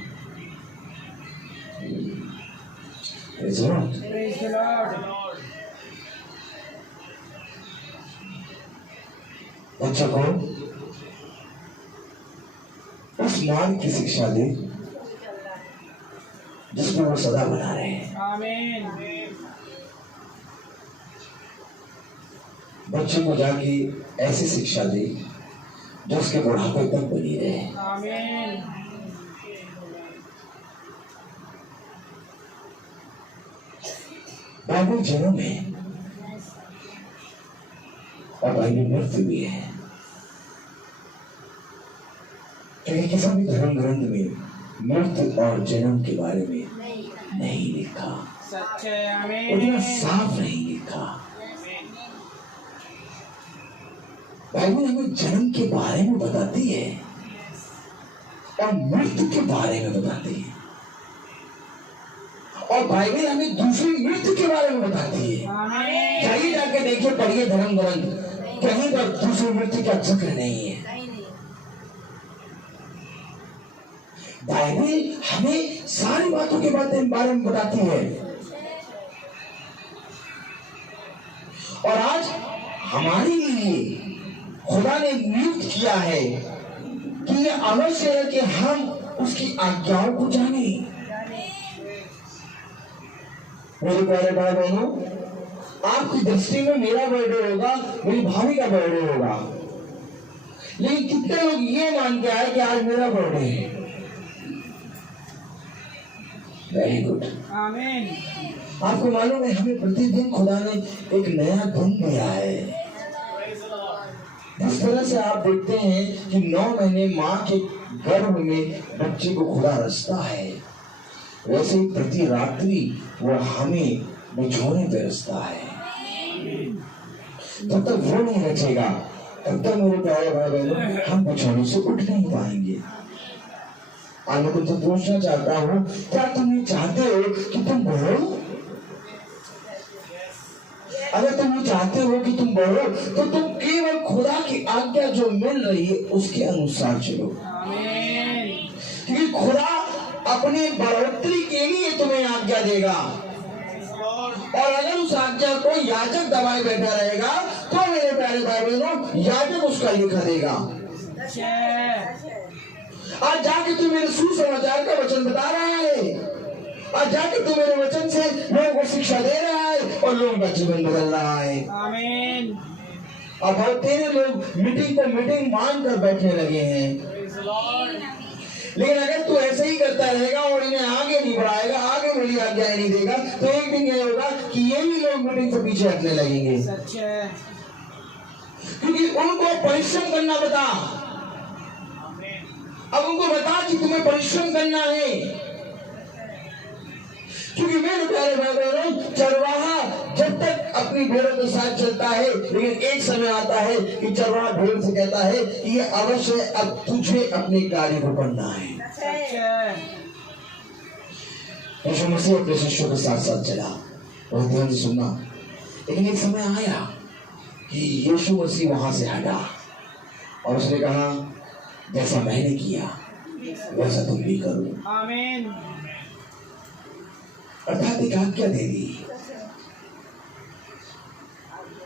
बच्चों को उस मार्ग की शिक्षा दे जिसमें वो सदा बना रहे हैं। आमीन। बच्चे को जाके ऐसी शिक्षा दे जो उसके बुढ़ापे तक बनी रहे। आमीन। बाइबल जन्म है और बाइबल मृत्यु भी है, क्योंकि किसी भी धर्म ग्रंथ में मृत्यु और जन्म के बारे में नहीं लिखा, उतना साफ नहीं लिखा। बाइबल हमें जन्म के बारे में बताती है और मृत्यु के बारे में बताती है, और बाइबल हमें दूसरी मृत्यु के बारे में बताती है। जाइए जाके देखिए, पढ़िए धर्म ग्रंथ, कहीं पर दूसरी मृत्यु का जिक्र नहीं है। बाइबल हमें सारी बातों के बारे में बताती है, और आज हमारे लिए खुदा ने नियुक्त किया है कि यह अवश्य है कि हम उसकी आज्ञाओं को जाने। मेरे प्यारे भाई बहनों, आपकी दृष्टि में मेरा बर्थडे होगा, मेरी भाभी का बर्थडे होगा, लेकिन कितने लोग ये मान के आए कि आज मेरा बर्थडे है? वेरी गुड, आमीन। आपको मालूम है हमें प्रतिदिन खुदा ने एक नया दिन दिया है। जिस तरह से आप देखते हैं कि 9 महीने माँ के गर्भ में बच्चे को खुदा रचता है, वैसे ही प्रति रात्रि वो हमें बिछोने पे रचता है। जब तक वो नहीं रचेगा तब तक मेरे प्यारे भाई बहनों हम बिछोने से उठ नहीं पाएंगे। आज मैं तुमसे पूछना चाहता हूँ, क्या तुम ये चाहते हो कि तुम बढ़ो? अगर तुम ये चाहते हो कि तुम बढ़ो तो तुम केवल खुदा की आज्ञा जो मिल रही है उसके अनुसार चलो, क्योंकि खुदा अपनी बढ़ोतरी के लिए तुम्हें आज्ञा देगा। और अगर उस आज्ञा को याजक दबाए बैठा रहेगा तो मेरे प्यारे भाई बहनों, याजक उसका लेखा देगा। आज जाके तू मेरे सुसमाचार का वचन बता रहा है, आज जाके तू मेरे वचन से लोगों को शिक्षा दे रहा है और लोगों का जीवन बदल रहा है। आमीन। अब बहुत तेरे लोग मीटिंग को मीटिंग मान कर बैठने लगे हैं, लेकिन अगर तू ऐसे ही करता रहेगा और इन्हें आगे नहीं बढ़ाएगा, आगे मेरी आज्ञाएं नहीं देगा, तो एक दिन ये होगा कि ये भी लोग मीटिंग से पीछे हटने लगेंगे। क्योंकि उनको परिश्रम करना बता, अब उनको बता कि तुम्हें परिश्रम करना है। क्योंकि मेरे प्यारे भाई बहनों, चरवाहा जब तक अपनी भेड़ों के साथ चलता है, लेकिन एक समय आता है कि चरवाहा भेड़ से कहता है कि ये अवश्य अब तुझे अपने कार्य को करना है। यीशु मसीह अपने शिष्यों के साथ साथ चला, और ध्यान से सुनना, लेकिन एक समय आया कि यीशु मसीह वहां से हटा और उसने कहा, जैसा मैंने किया वैसा तुम भी करो। आमीन। अर्थात एक आज्ञा दे दी।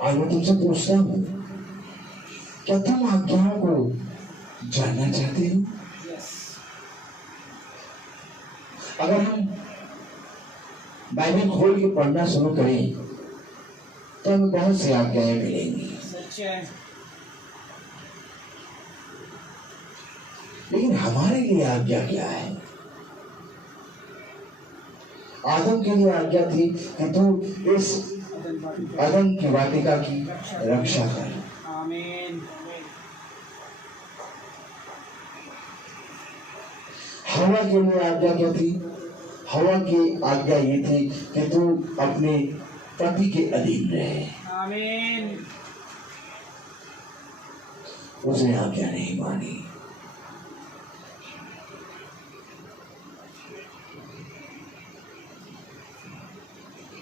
आज मैं तुमसे पूछता हूं, क्या तुम आज्ञाओं को जानना चाहते हो? अगर हम बाइबल खोल के पढ़ना शुरू करें तो हमें बहुत सी आज्ञाएं मिलेंगी, लेकिन हमारे लिए आज्ञा क्या है? आदम के लिए आज्ञा थी कि तू इस अदन की वाटिका की रक्षा कर। आमीन। हवा के लिए आज्ञा क्या थी? हवा की आज्ञा ये थी कि तू अपने पति के अधीन रहे। आमीन। उसने आज्ञा नहीं मानी।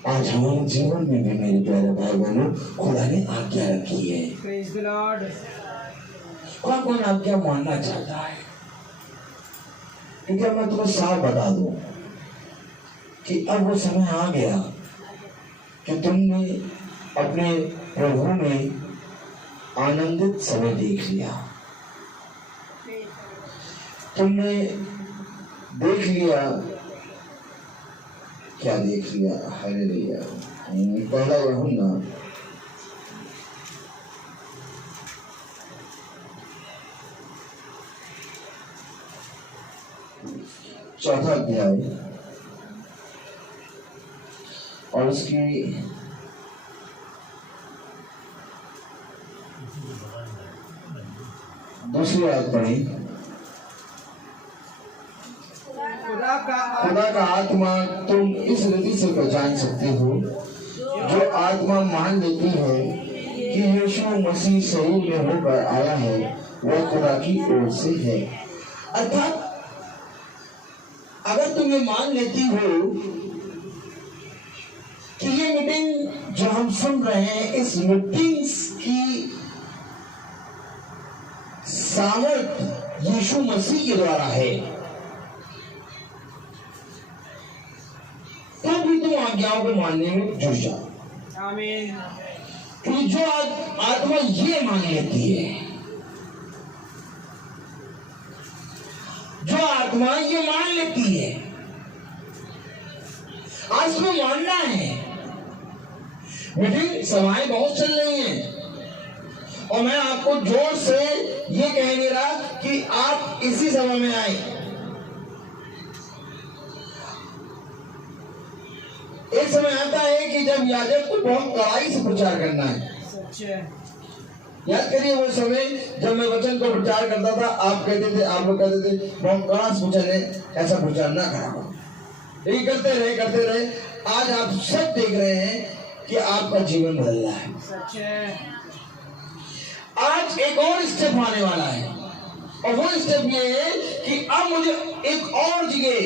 आज हमारे जीवन में भी मेरे प्यारे भाई बहनों, खुदा ने आज्ञा रखी है। Praise the Lord. कौन कौन आज्ञा मानना चाहता है? क्योंकि मैं तुम्हें साफ बता दूं कि अब वो समय आ गया कि तुमने अपने प्रभु में आनंदित समय देख लिया, तुमने देख लिया। क्या देख लिया? हालेलुया। पहला यूहन्ना 4 अध्याय और उसकी 2 आयत पढ़ी। खुदा का आत्मा तुम इस रीति से पहचान सकते हो, जो आत्मा मान लेती है कि यीशु मसीह शरीर में होकर आया है, वह खुदा की ओर से है। अर्थात अगर तुम ये मान लेती हो कि ये मीटिंग जो हम सुन रहे हैं, इस मीटिंग की सामर्थ यीशु मसीह के द्वारा है, तब भी तुम आज्ञाओं को मानने में जुट जाओ। आमीन। क्योंकि जो आत्मा ये मान लेती है, जो आत्मा ये मान लेती है, आज को मानना है। मीटिंग सभाएं बहुत चल रही हैं और मैं आपको जोर से ये कह नहीं रहा कि आप इसी सभा में आए। एक समय आता है कि जब याजक को बहुत कड़ाई से प्रचार करना है। याद करिए वो समय जब मैं वचन को प्रचार करता था, आप लोग कहते थे बहुत कड़ा से वचन है, ऐसा प्रचार ना करा। लेकिन करते रहे आज आप सब देख रहे हैं कि आपका जीवन बदल रहा है। आज एक और स्टेप आने वाला है। और वो स्टेप ये है कि अब मुझे एक और जगह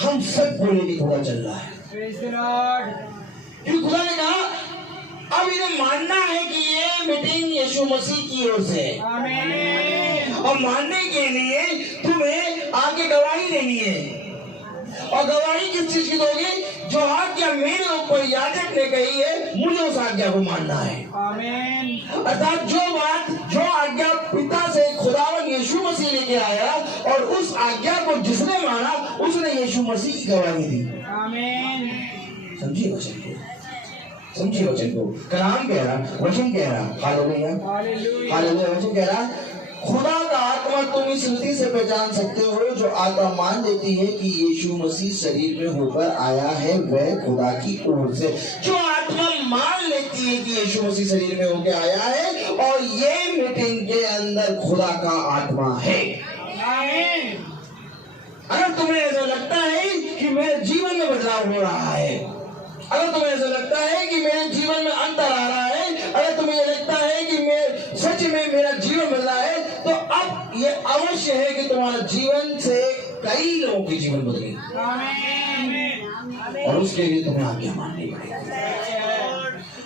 हम सब बोले कि खुदा चल रहा है। क्योंकि खुदा ने कहा अब इन्हें मानना है कि ये मीटिंग यीशु मसीह की ओर से है। और मानने के लिए तुम्हें आगे गवाही देनी है। और गवाही किस चीज की दोगे? जो आज्ञा मेरे ऊपर याजक ने कही है, मुझे उस आज्ञा को मानना है। अर्थात जो आज्ञा पिता से खुदावन यीशु मसीह लेके आया और उस आज्ञा को जिसने माना उसने यीशु मसीह की गवाही दी। समझिए वचन को, समझिए वचन को। कलाम कह रहा, वचन कह रहा, हालेलुया हालेलुया। वचन कह रहा खुदा का आत्मा तुम इस रीति से पहचान सकते हो, जो आत्मा मान लेती है कि यीशु मसीह शरीर में होकर आया है वह खुदा की ओर से। जो आत्मा मान लेती है कि यीशु मसीह शरीर में होकर आया है और ये मीटिंग के अंदर खुदा का आत्मा है। अगर तुम्हें ऐसा लगता है कि मेरे जीवन में बदलाव हो रहा है, अगर तुम्हें ऐसा लगता है कि मेरे जीवन में अंतर आ रहा है, अगर तुम्हें ये लगता है कि मैं सच में मेरा जीवन बदला है, तो अब ये अवश्य है कि तुम्हारा जीवन से कई लोगों के जीवन बदले। और उसके लिए तुम्हें आज्ञा माननी पड़ेगी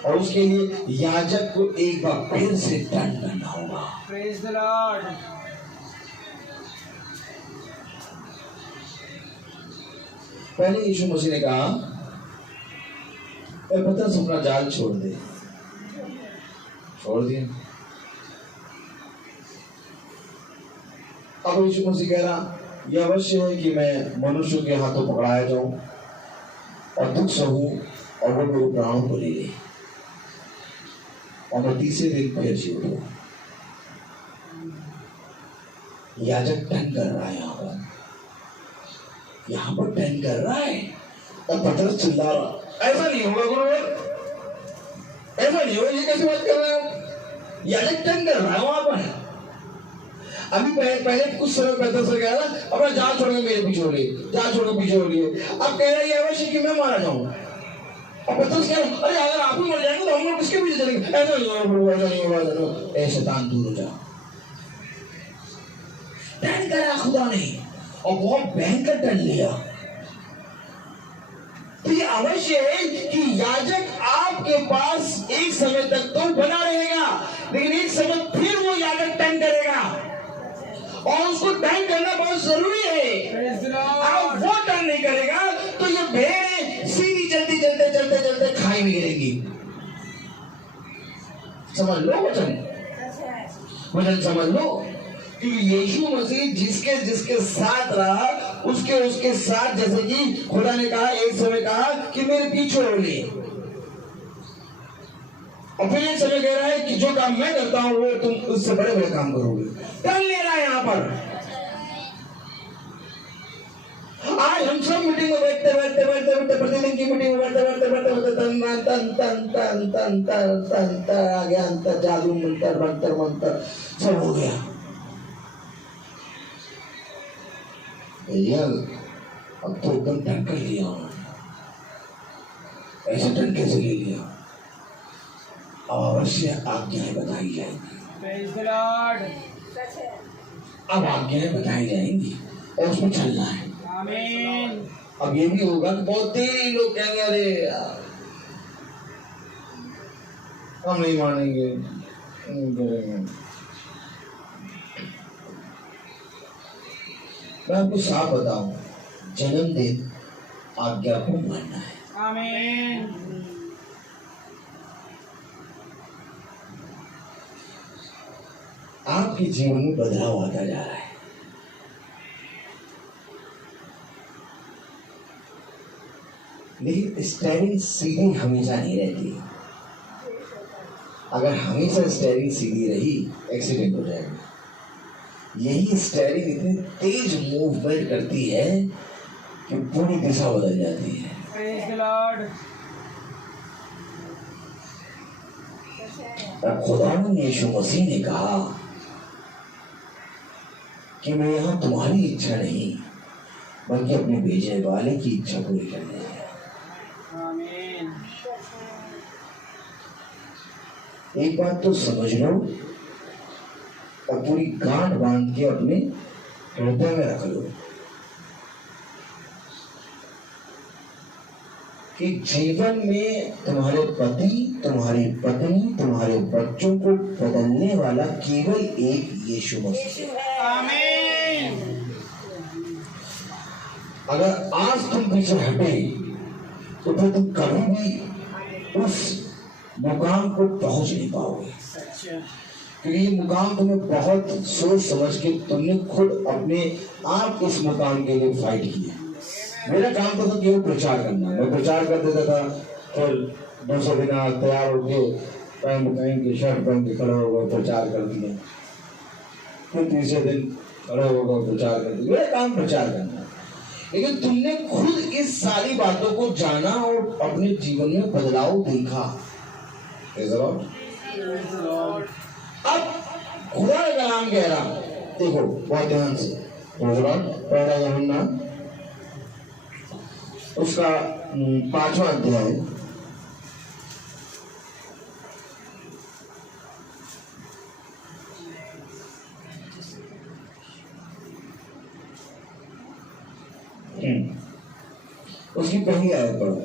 और उसके लिए याजक को एक बार फिर से टर्न करना होगा। Praise the Lord. पहले यीशु मसीह ने कहा पतरस अपना जाल छोड़ दे, छोड़ दिया। अब यीशु मसीह कह रहा यह अवश्य है कि मैं मनुष्य के हाथों पकड़ाया जाऊं और दुख सहूं और वो मेरे प्राणों को ले ले और मैं तीसरे दिन फिर जी उठूं। याजक टर्न कर रहा है, यहाँ पर टर्न कर रहा है और पतरस चिल्ला रहा ऐसा नहीं होगा गुरुवर, ऐसा नहीं होगा, ये कैसे बात कर रहे हो? याजक टर्न कर रहा है वहां पर। अभी पहले कुछ समय पतरस से कह रहा अपना जाल छोड़ के मेरे पीछे हो लिए, जाल छोड़ के पीछे हो लिए। अब कह रहा है ये अवश्य कि मैं मारा जाऊं। और पतरस कह रहा अरे अगर आप ही मर जाएंगे तो हम लोग किसके पीछे चलेंगे? ऐसा नहीं होगा प्रभु, ऐसा नहीं होगा। ऐ शैतान दूर हो जा। टर्न करा खुदा ने और बहुत भयंकर टर्न लिया। तो ये अवश्य है कि याजक आपके पास एक समय तक तो बना रहेगा, लेकिन एक समय फिर वो याजक टर्न करेगा और उसको टर्न करना बहुत जरूरी है। आप वो टर्न नहीं करेगा तो ये भेड़ सीधी चलती चलते चलते चलते खाई में गिरेगी। समझ लो वचन समझ लो। क्योंकि यीशु मसीह जिसके जिसके साथ रहा उसके साथ, जैसे कि खुदा ने कहा एक समय कहा कि मेरे पीछे हो लिए, और फिर एक समय कह रहा है कि जो काम मैं करता हूं वो तुम उससे बड़े बड़े काम करोगे। टर्न ले रहा है यहाँ पर। आज हम सब मीटिंग में बैठते प्रतिदिन की मीटिंग में बैठते तन आ गया, अंतर जादू मंत्र सब हो गया। अब तो एकदम टर्न कर लिया उन्होंने। ऐसे टर्न कैसे ले लिया? अवश्य आज्ञाएं बताई जाएंगी। अब आज्ञाएं बताई जाएंगी और उसमें चलना है। आमीन। अब ये भी होगा कि बहुत देरी लोग कहेंगे अरे यार हम नहीं मानेंगे, नहीं करेंगे। मैं आपको साफ बताऊं, जन्मदिन आज्ञा को मानना है। आमीन। आपके जीवन में बदलाव आता जा रहा है। लेकिन स्टेयरिंग सीधी हमेशा नहीं रहती। अगर हमेशा स्टेयरिंग सीधी रही एक्सीडेंट हो जाएगा। यही स्टेयरिंग इतनी तेज मूवमेंट करती है कि पूरी दिशा बदल जाती है। Praise the Lord. और खुदावंद यीशु मसीह ने कहा कि मैं यहाँ तुम्हारी इच्छा नहीं बल्कि अपने भेजने वाले की इच्छा पूरी करने है। आमीन। एक बात तो समझ लो और पूरी गांठ बांध के अपने हृदय में रख लो कि जीवन में तुम्हारे पति, तुम्हारी पत्नी, तुम्हारे बच्चों को बदलने वाला केवल एक यीशु मसीह है। आमीन। अगर आज तुम पीछे हटे तो फिर तुम कभी भी उस मुकाम को पहुंच नहीं पाओगे, क्योंकि ये मुकाम तुम्हें बहुत सोच समझ के तुमने खुद अपने आप उस मुकाम के लिए फाइट किया। मेरा काम तो था केवल प्रचार करना, मैं प्रचार कर देता था, फिर दूसरे दिन तैयार होके पैंट पहन के शर्ट पहन के खड़ा हो गए, प्रचार कर दिया, फिर तीसरे दिन खड़ा हो गए, प्रचार कर दिया। मेरा काम प्रचार करना, लेकिन तुमने खुद इस सारी बातों को जाना और अपने जीवन में बदलाव देखा। अब खुदा का कलाम कह रहा, देखो बहुत ध्यान से, पहला यूहन्ना उसका 5वां अध्याय, उसकी पहली आयत पढ़ो।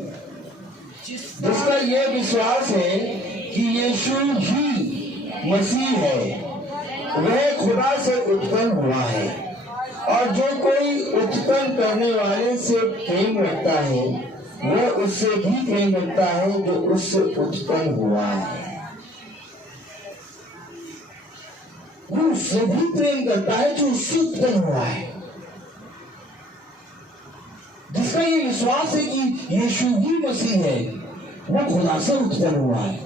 जिसका यह विश्वास है कि यीशु ही मसीह है, वह खुदा से उत्पन्न हुआ है, और जो कोई उत्पन्न करने वाले से प्रेम रखता है वह उससे भी प्रेम रखता है जो उससे उत्पन्न हुआ है। वो उससे भी प्रेम करता है जो उससे उत्पन्न हुआ है। जिसका ये विश्वास है कि यीशु ही मसीह है, वो खुदा से उत्पन्न हुआ है,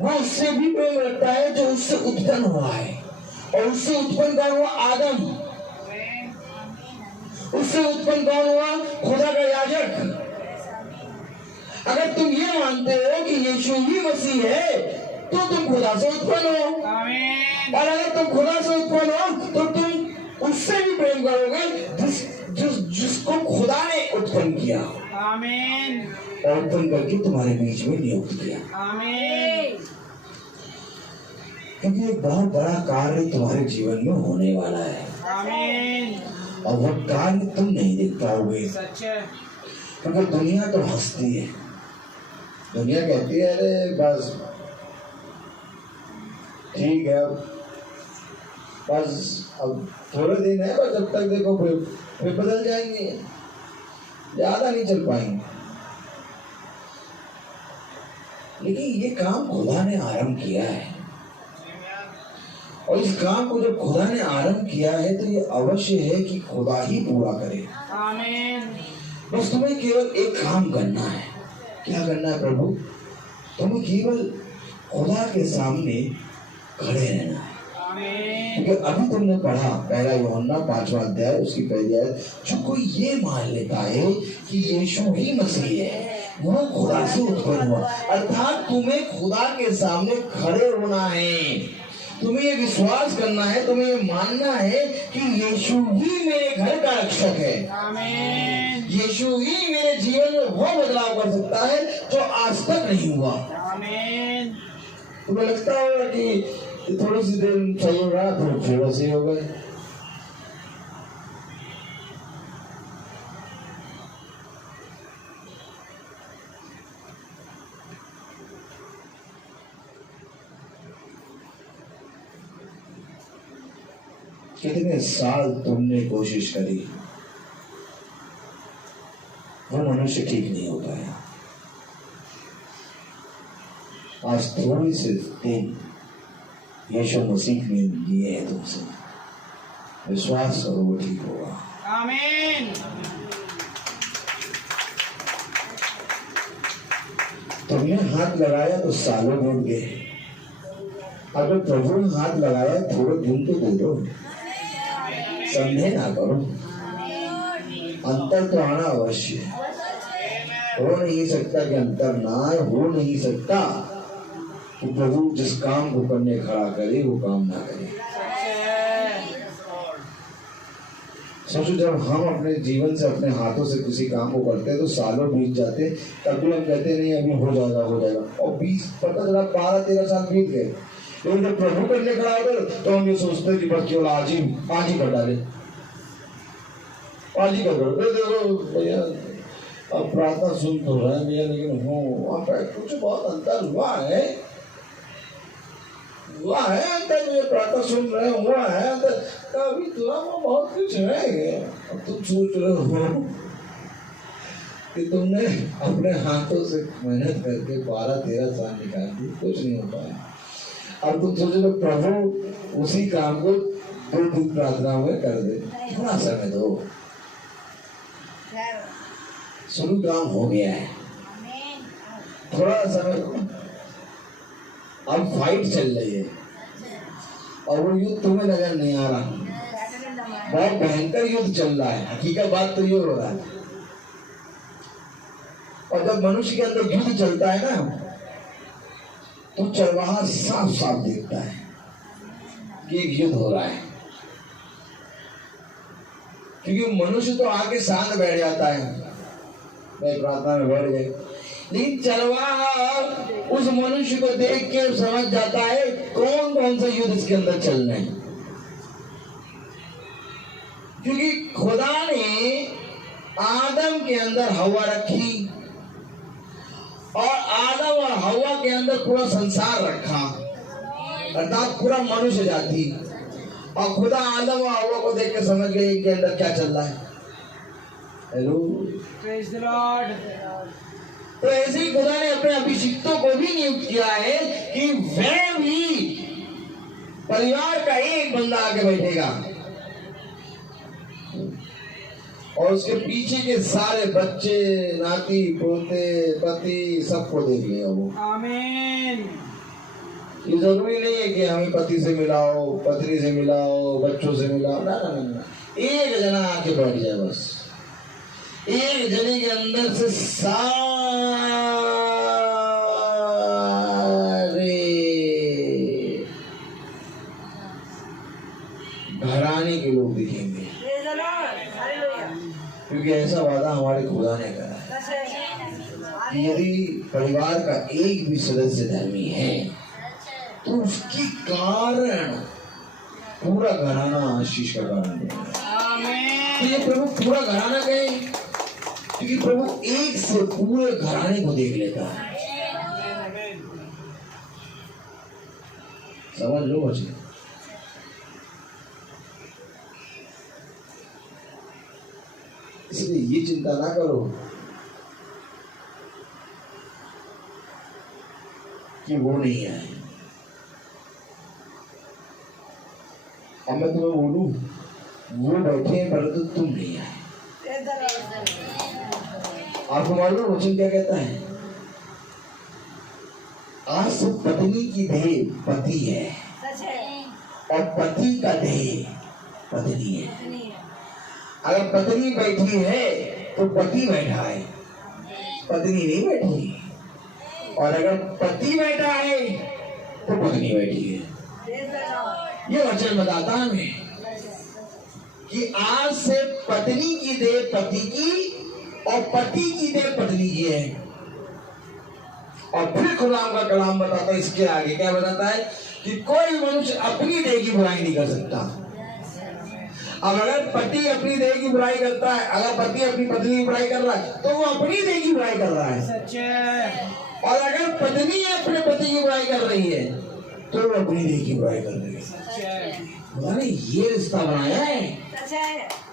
वो उससे भी प्रेम रखता है जो उससे उत्पन्न हुआ है। और उससे उत्पन्न कौन हुआ? आदम। उससे उत्पन्न कौन हुआ? खुदा का याजक। अगर तुम ये मानते हो कि यीशु ही मसीह है तो तुम खुदा से उत्पन्न हो। आमीन। और अगर तुम खुदा से उत्पन्न हो तो तुम उससे भी प्रेम करोगे जिसको खुदा ने उत्पन्न किया। आमीन। और उत्पन्न करके तुम्हारे बीच में नियुक्त किया। आमीन। क्योंकि एक बहुत बड़ा कार्य तुम्हारे जीवन में होने वाला है। आमीन। और वो कार्य तुम नहीं देख पाओगे, सच है। क्योंकि दुनिया तो हंसती है, दुनिया कहती है अरे बस ठीक है, बस अब थोड़े दिन है, बस जब तक देखो फिर बदल जाएंगे, ज्यादा नहीं चल पाएंगे। लेकिन ये काम खुदा ने आरंभ किया है, और इस काम को जब खुदा ने आरंभ किया है तो ये अवश्य है कि खुदा ही पूरा करे। आमीन। बस तुम्हें केवल एक काम करना है। क्या करना है प्रभु? तुम्हें केवल खुदा के सामने खड़े रहना है। आमीन। क्योंकि अभी तुमने पढ़ा पहला यूहन्ना 5वां अध्याय उसकी पहली आयत, जो कोई ये मान लेता है कि यीशु ही मसीह है वो खुदा से उत्पन्न हुआ। अर्थात तुम्हें खुदा के सामने खड़े होना है, तुम्हें ये विश्वास करना है, तुम्हें ये मानना है कि यीशु ही मेरे घर का रक्षक है। आमीन। यीशु ही मेरे जीवन में वो बदलाव कर सकता है जो आज तक नहीं हुआ। आमीन। तुम्हें लगता होगा कि थोड़ी सी देर सही रहा फिर वैसे हो गए। कितने साल तुमने कोशिश करी, वो मनुष्य ठीक नहीं हो पाया। आज थोड़ी से दिन यीशु मसीह ने दिए हैं तुमसे, विश्वास करो वो ठीक होगा। आमीन। तुमने हाथ लगाया तो सालों बीत गए, अगर प्रभु ने हाथ लगाया थोड़े दिन तो दे दो, संदेह ना करो। अंतर तो आना अवश्य है, हो नहीं सकता कि अंतर ना आए, हो नहीं सकता कि प्रभु जिस काम को करने खड़ा करे वो काम ना करे। सोचो जब हम अपने जीवन से अपने हाथों से किसी काम को करते हैं तो सालों बीत जाते, तब भी हम कहते नहीं अभी हो जाएगा, और 20 पता चला 12-13 साल बीत गए, लेकिन जब प्रभु करने खड़ा होता है तो हम ये सोचते हैं कि बस केवल आज ही कर डाले, आज ही कर दो। देखो भैया अब प्रार्थना सुन तो रहे हैं भैया, लेकिन हो वहाँ पे कुछ बहुत अंतर हुआ है अंतर में प्रार्थना सुन रहे हुआ है अंतर, अभी थोड़ा बहुत कुछ रह गया। अब तुम सोच रहे हो कि तुमने अपने हाथों से मेहनत करके 12-13 साल निकाल दी, कुछ नहीं हो पाया। अब तुम सोच रहे हो प्रभु उसी काम को 2 प्रार्थना में कर दे, थोड़ा समय दो, शुरू काम हो गया है, थोड़ा समय दो। अब फाइट चल रही है और वो युद्ध तुम्हें नजर नहीं आ रहा, बहुत भयंकर युद्ध चल रहा है। हकीकत बात तो ये हो रहा है। और जब मनुष्य के अंदर युद्ध चलता है ना तो चरवाहा साफ साफ देखता है कि एक युद्ध हो रहा है, क्योंकि मनुष्य तो आके शांत बैठ जाता है, मैं प्रार्थना में बैठ गए, लेकिन चरवाहा उस मनुष्य को देख के समझ जाता है कौन कौन सा युद्ध इसके अंदर चल रहे हैं। क्योंकि खुदा ने आदम के अंदर हवा रखी और आदम और हवा के अंदर पूरा संसार रखा, अर्थात पूरा मनुष्य जाति, और खुदा आदम और हवा को देख के समझ गए इनके अंदर क्या चल रहा है। Hello, praise the Lord. तो ऐसे ही खुदा ने अपने अभिषिक्तों को भी नियुक्त किया है कि वह भी परिवार का एक बंदा आके बैठेगा और उसके पीछे के सारे बच्चे, नाती पोते, पति सबको देख लेगा वो। आमीन। ये जरूरी नहीं है कि हमें पति से मिलाओ, पत्नी से मिलाओ, बच्चों से मिलाओ, ना ना ना, एक जना आके बैठ जाए बस। एक जने के अंदर से सारे घराने के लोग दिखेंगे, क्योंकि ऐसा वादा हमारे खुदा ने करा है कि यदि परिवार का एक भी सदस्य धर्मी है तो उसके कारण पूरा घराना आशीष का कारण बनेगा। तो ये प्रभु पूरा घराना कहे क्योंकि प्रभु एक से पूरे घराने को देख लेता है। समझ लो बच्चे। इसलिए ये चिंता ना करो कि वो नहीं आए। अब मैं तुम्हें बोलूं वो बैठे हैं परंतु तुम नहीं आए। आपको मालूम वचन क्या कहता है? आज से पत्नी की देह पति है और पति का देह पत्नी है। अगर पत्नी बैठी है तो पति बैठा है, पत्नी नहीं बैठी। और अगर पति बैठा है तो पत्नी बैठी है। ये वचन बताता हमें कि आज से पत्नी की देह पति की और पति की देह पत्नी की है। और फिर खुदाम का कलाम बताता है इसके आगे क्या बताता है कि कोई मनुष्य अपनी देह की बुराई नहीं कर सकता। अब अगर पति अपनी देह की बुराई करता है, अगर पति अपनी पत्नी की बुराई कर रहा है तो वो अपनी देह की बुराई कर रहा है। और अगर पत्नी अपने पति की बुराई कर रही है तो वो अपनी देह की बुराई कर रही है। खुदा ने ये रिश्ता बनाया है।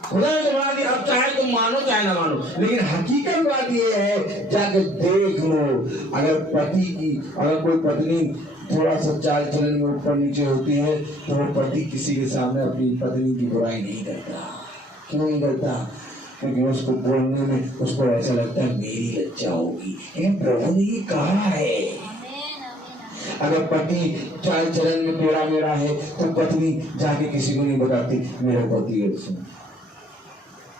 खुदा ने बना दिया। अब चाहे तुम मानो चाहे ना मानो, लेकिन हकीकत बात ये है, जाकर देख लो। अगर कोई पत्नी थोड़ा सा चाल चलन में ऊपर नीचे होती है तो वो पति किसी के सामने अपनी पत्नी की बुराई नहीं करता। क्यों नहीं करता? क्योंकि उसको बोलने में उसको ऐसा लगता है मेरी लज्जा होगी। लेकिन प्रभु ने ये कहा है। अगर पति चाल चलन में टेढ़ा मेढ़ा है तो पत्नी जाके किसी को नहीं बताती मेरा पति है। उसमें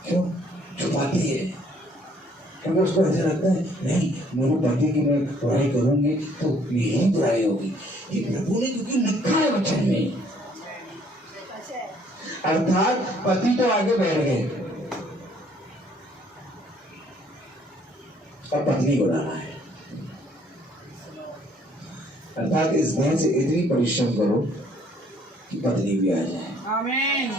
क्यों छुपाती है? क्योंकि उसको ऐसा लगता है नहीं, मेरे पति की मैं बुराई करूंगी तो यही बुराई होगी। ये प्रभु ने क्योंकि लिखा है वचन में। अर्थात पति तो आगे बैठ गए और पत्नी को डाला है। अर्थात इस देह से इतनी परिश्रम करो कि पत्नी भी आ जाए। आमीन।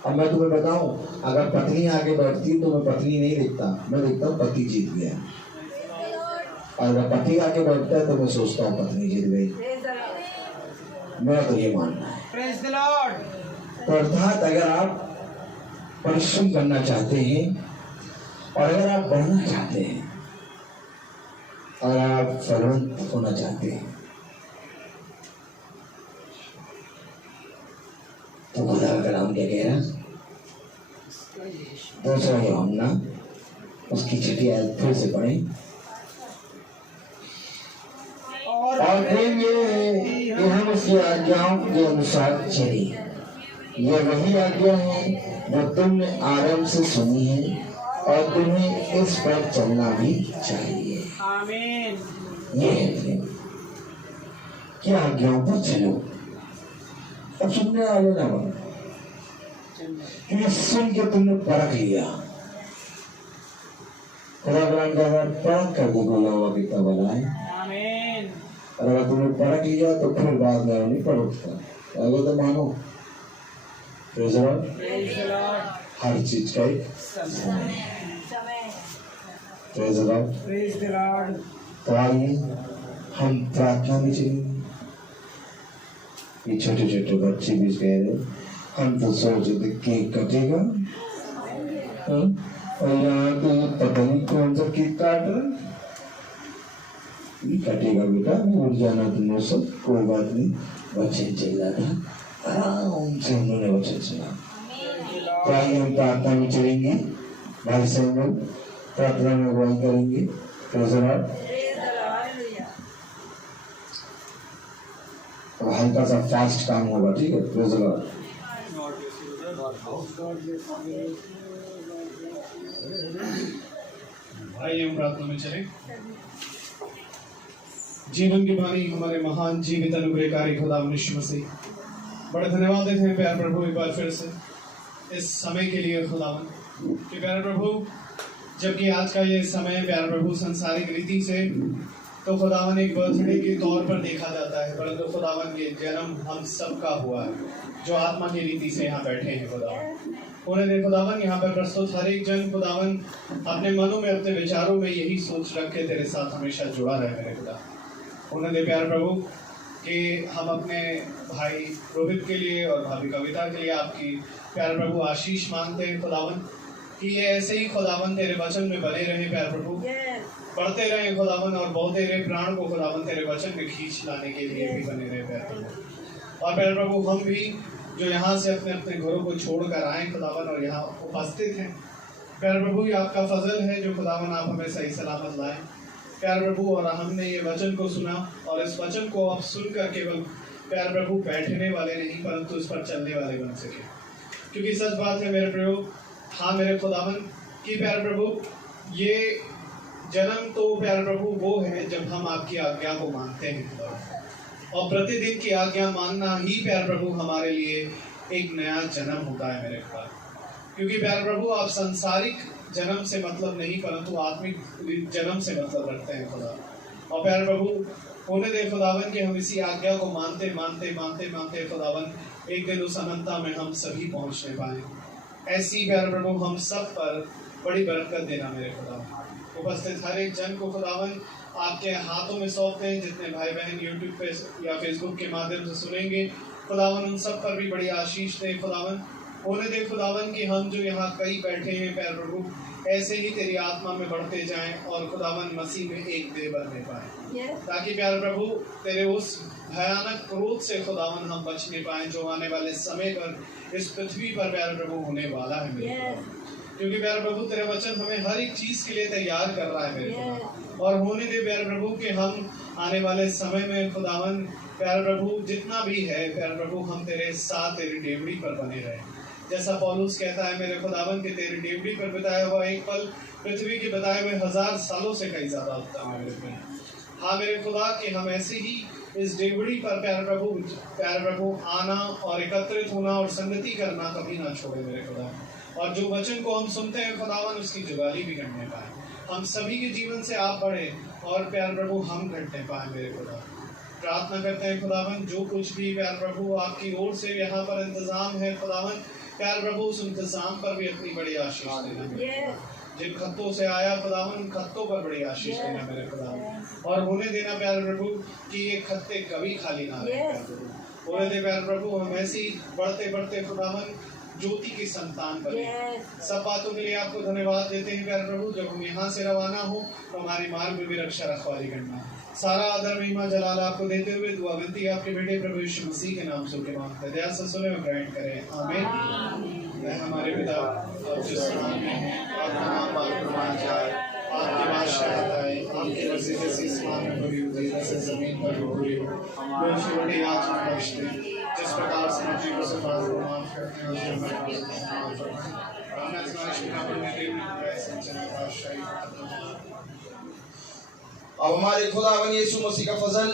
अब मैं तुम्हें बताऊं, अगर पत्नी आगे बैठती तो मैं पत्नी नहीं देखता, मैं देखता हूँ पति जीत गया। और अगर पति आगे बैठता है तो मैं सोचता हूँ पत्नी जीत गई। मेरा तो ये मानना है। Praise the Lord. तो अर्थात अगर आप परिश्रम करना चाहते हैं और अगर आप बढ़ना चाहते हैं, अगर आप फलवंत होना चाहते हैं, तो खुदा का कलाम क्या कह रहा? दूसरा यूहन्ना उसकी 6 आयत फिर से पढ़ें। और प्रेम ये है कि हम उसकी आज्ञाओं के अनुसार चले। यह वही आज्ञा है जो तुमने आरंभ से सुनी है और तुम्हें इस पर चलना भी चाहिए। आमीन। ये है प्रेम कि आज्ञाओं पर चलो। अब सुनने वाले ना बनो, क्योंकि सुन के तुमने परख लिया। खुदा कुरान का अगर परख कर देखो यहोवा कितना भला है। आमीन। और अगर तुमने परख लिया तो फिर बाद में नहीं परखता, अगर तो मानो। Praise the Lord. Praise the Lord. हर चीज का एक समय। Praise the Lord. Praise the Lord. तो आइए हम प्रार्थना में चलेंगे। ये छोटे छोटे बच्चे भी कह रहे, हम तो सोच रहे केक कटेगा, और यहाँ तो पता नहीं कौन सा केक काट रहा। कटेगा बेटा, उठ जाना तुम सब, कोई बात नहीं। वचन चल रहा था, आराम से उन्होंने वचन सुना। तो आइए हम प्रार्थना में चलेंगे। भाई से हम लोग प्रार्थना में अगुवाई करेंगे। Praise the Lord. हल्का सा फास्ट काम होगा, ठीक है। Praise the Lord. आइए हम प्रार्थना में चलें। जीवन की वाणी हमारे महान जीवित अनुग्रहकारी खुदा यीशु मसीह, बड़े धन्यवाद देते हैं प्यार प्रभु एक बार फिर से इस समय के लिए खुदावन कि प्यार प्रभु, जबकि आज का ये समय प्यार प्रभु संसारिक रीति से तो खुदावन एक बर्थडे के तौर पर देखा जाता है, परंतु खुदावन ये जन्म हम सबका हुआ है जो आत्मा की रीति से यहाँ बैठे हैं। खुदावन उन्हें दे खुदावन, यहाँ पर प्रस्तुत हर एक जन खुदावन अपने मनों में अपने विचारों में यही सोच रख के तेरे साथ हमेशा जुड़ा रहे मेरे खुदा। उन्हें दे प्यार प्रभु कि हम अपने भाई रोहित के लिए और भाभी कविता के लिए आपकी प्यार प्रभु आशीष मांगते हैं खुदावन, कि ये ऐसे ही खुदावन तेरे वचन में बने रहे प्यार प्रभु, बढ़ते रहे खुदावन और बोलते रहे प्राण को खुदावन तेरे वचन में खींच लाने के लिए भी बने रहे प्यार प्रभु। और प्यार प्रभु हम भी जो यहाँ से अपने अपने घरों को छोड़कर आए खुदावन और यहाँ उपस्थित हैं प्यार प्रभु, ये आपका फजल है जो खुदावन आप हमें सही सलामत लाए प्यार प्रभु। और हमने ये वचन को सुना और इस वचन को अब सुनकर केवल प्यार प्रभु बैठने वाले नहीं परंतु इस पर चलने वाले बन सके, क्योंकि सच बात है मेरे प्रभु, हाँ मेरे खुदावन कि प्यार प्रभु ये जन्म तो प्यार प्रभु वो है जब हम आपकी आज्ञा को मानते हैं और प्रतिदिन की आज्ञा मानना ही प्यार प्रभु हमारे लिए एक नया जन्म होता है मेरे खुदा। क्योंकि प्यार प्रभु आप सांसारिक जन्म से मतलब नहीं परंतु आत्मिक जन्म से मतलब रखते हैं खुदा। और प्यार प्रभु होने दे खुदावन कि हम इसी आज्ञा को मानते मानते मानते मानते खुदावन एक दिन उस अनंतता में हम सभी पहुंचने पाए। ऐसी प्यार प्रभु हम सब पर बड़ी बरकत देना मेरे खुदा। उपस्थित हर एक जन को खुदावन आपके हाथों में सौंपते हैं, जितने भाई बहन यूट्यूब पे या फेसबुक के माध्यम से सुनेंगे खुदावन उन सब पर भी बड़ी आशीष दे खुदावन। होने दे खुदावन कि हम जो यहाँ कई बैठे हैं प्यार प्रभु ऐसे ही तेरी आत्मा में बढ़ते जाएं और खुदावन मसीह में एक देह बनने पाए, ताकि प्यार प्रभु तेरे उस भयानक क्रोध से खुदावन हम बचने पाए जो आने वाले समय पर इस पृथ्वी पर प्यार प्रभु होने वाला है मेरे। क्योंकि प्यार प्रभु तेरे वचन हमें हर एक चीज के लिए तैयार कर रहा है मेरे खुदा। और होने दे प्यार प्रभु कि हम आने वाले समय में खुदावन प्यार प्रभु जितना भी है प्यार प्रभु हम तेरे साथ तेरी डेवड़ी पर बने रहे, जैसा पौलुस कहता है मेरे खुदावन के तेरी डेवड़ी पर बिताया हुआ एक पल पृथ्वी के बताए हुए 1000 सालों से कहीं ज्यादा उत्तम है मेरे। हाँ मेरे खुदा कि हम ऐसे ही इस डेवड़ी पर प्यार प्रभु आना और एकत्रित होना और संगति करना कभी ना छोड़े मेरे खुदा। और जो वचन को हम सुनते हैं खुदावन उसकी जुगाली भी करने पाए, हम सभी के जीवन से आप बढ़े और प्यार प्रभु हम घटने पाए मेरे खुदा। प्रार्थना करते हैं खुदावन, जो कुछ भी प्यार प्रभु आपकी ओर से यहाँ पर इंतजाम है खुदावन, प्यार प्रभु उस इंतजाम पर भी अपनी बड़ी आशीष देना। जिन खत्तों से आया खुदावन, उन खत्तों पर बड़ी आशीष देना मेरे खुदावन, और होने देना प्यार प्रभु कि ये खत्ते कभी खाली ना रहे। होने दे प्यार प्रभु हम ऐसी बढ़ते बढ़ते खुदावन ज्योति की संतान बने। सब बातों के लिए आपको धन्यवाद देते हैं प्यार प्रभु। जब हम यहाँ से रवाना हो तो हमारे मार्ग में भी रक्षा रखवाली करना। सारा आदर महिमा जलाल आपको देते हुए दुआ विनती आपके बेटे प्रभु यीशु मसीह के नाम से के मांगते हैं। दया से सुने और ग्रहण करें, आमीन। मैं हमारे पिता और जिस नाम में है, आपका नाम पाक जाए, आपकी बादशाहत आए, आपकी मर्जी जैसी आसमान में पूरी होती है वैसे जमीन पर भी पूरी हो। रोज की रोटी आज हमें बख्श दे, जिस प्रकार से हम चीजों से माफ करते हैं उसे हमारे पास माफ करते हैं। हमने आजमाइश में ना पड़ने दें, ऐसे चले बादशाही। अब हमारे खुदावन यीशु मसीह का फजल,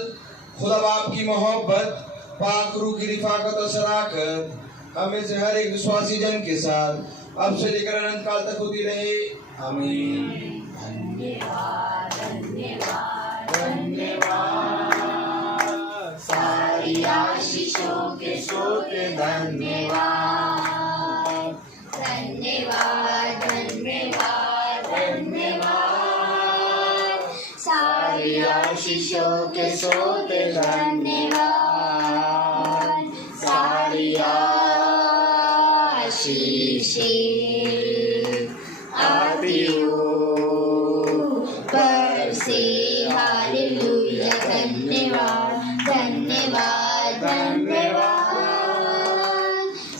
खुदा बाप की मोहब्बत, पाक रूह की रिफाकत और शराकत हमें से हर एक विश्वासी जन के साथ अब से लेकर अनंत काल तक होती रहे, आमीन। धन्यवाद धन्यवाद धन्यवाद, सारी आशीषों के सोते धन्यवाद धन्यवाद धन्यवाद धन्यवाद, सारी आशीषों के सोते धन्यवाद, सारी आशीषें आती हो पर से, हालेलुया धन्यवाद धन्यवाद धन्यवाद,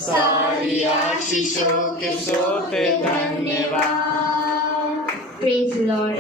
सारी आशीषों के सोते धन्यवाद। Praise Lord.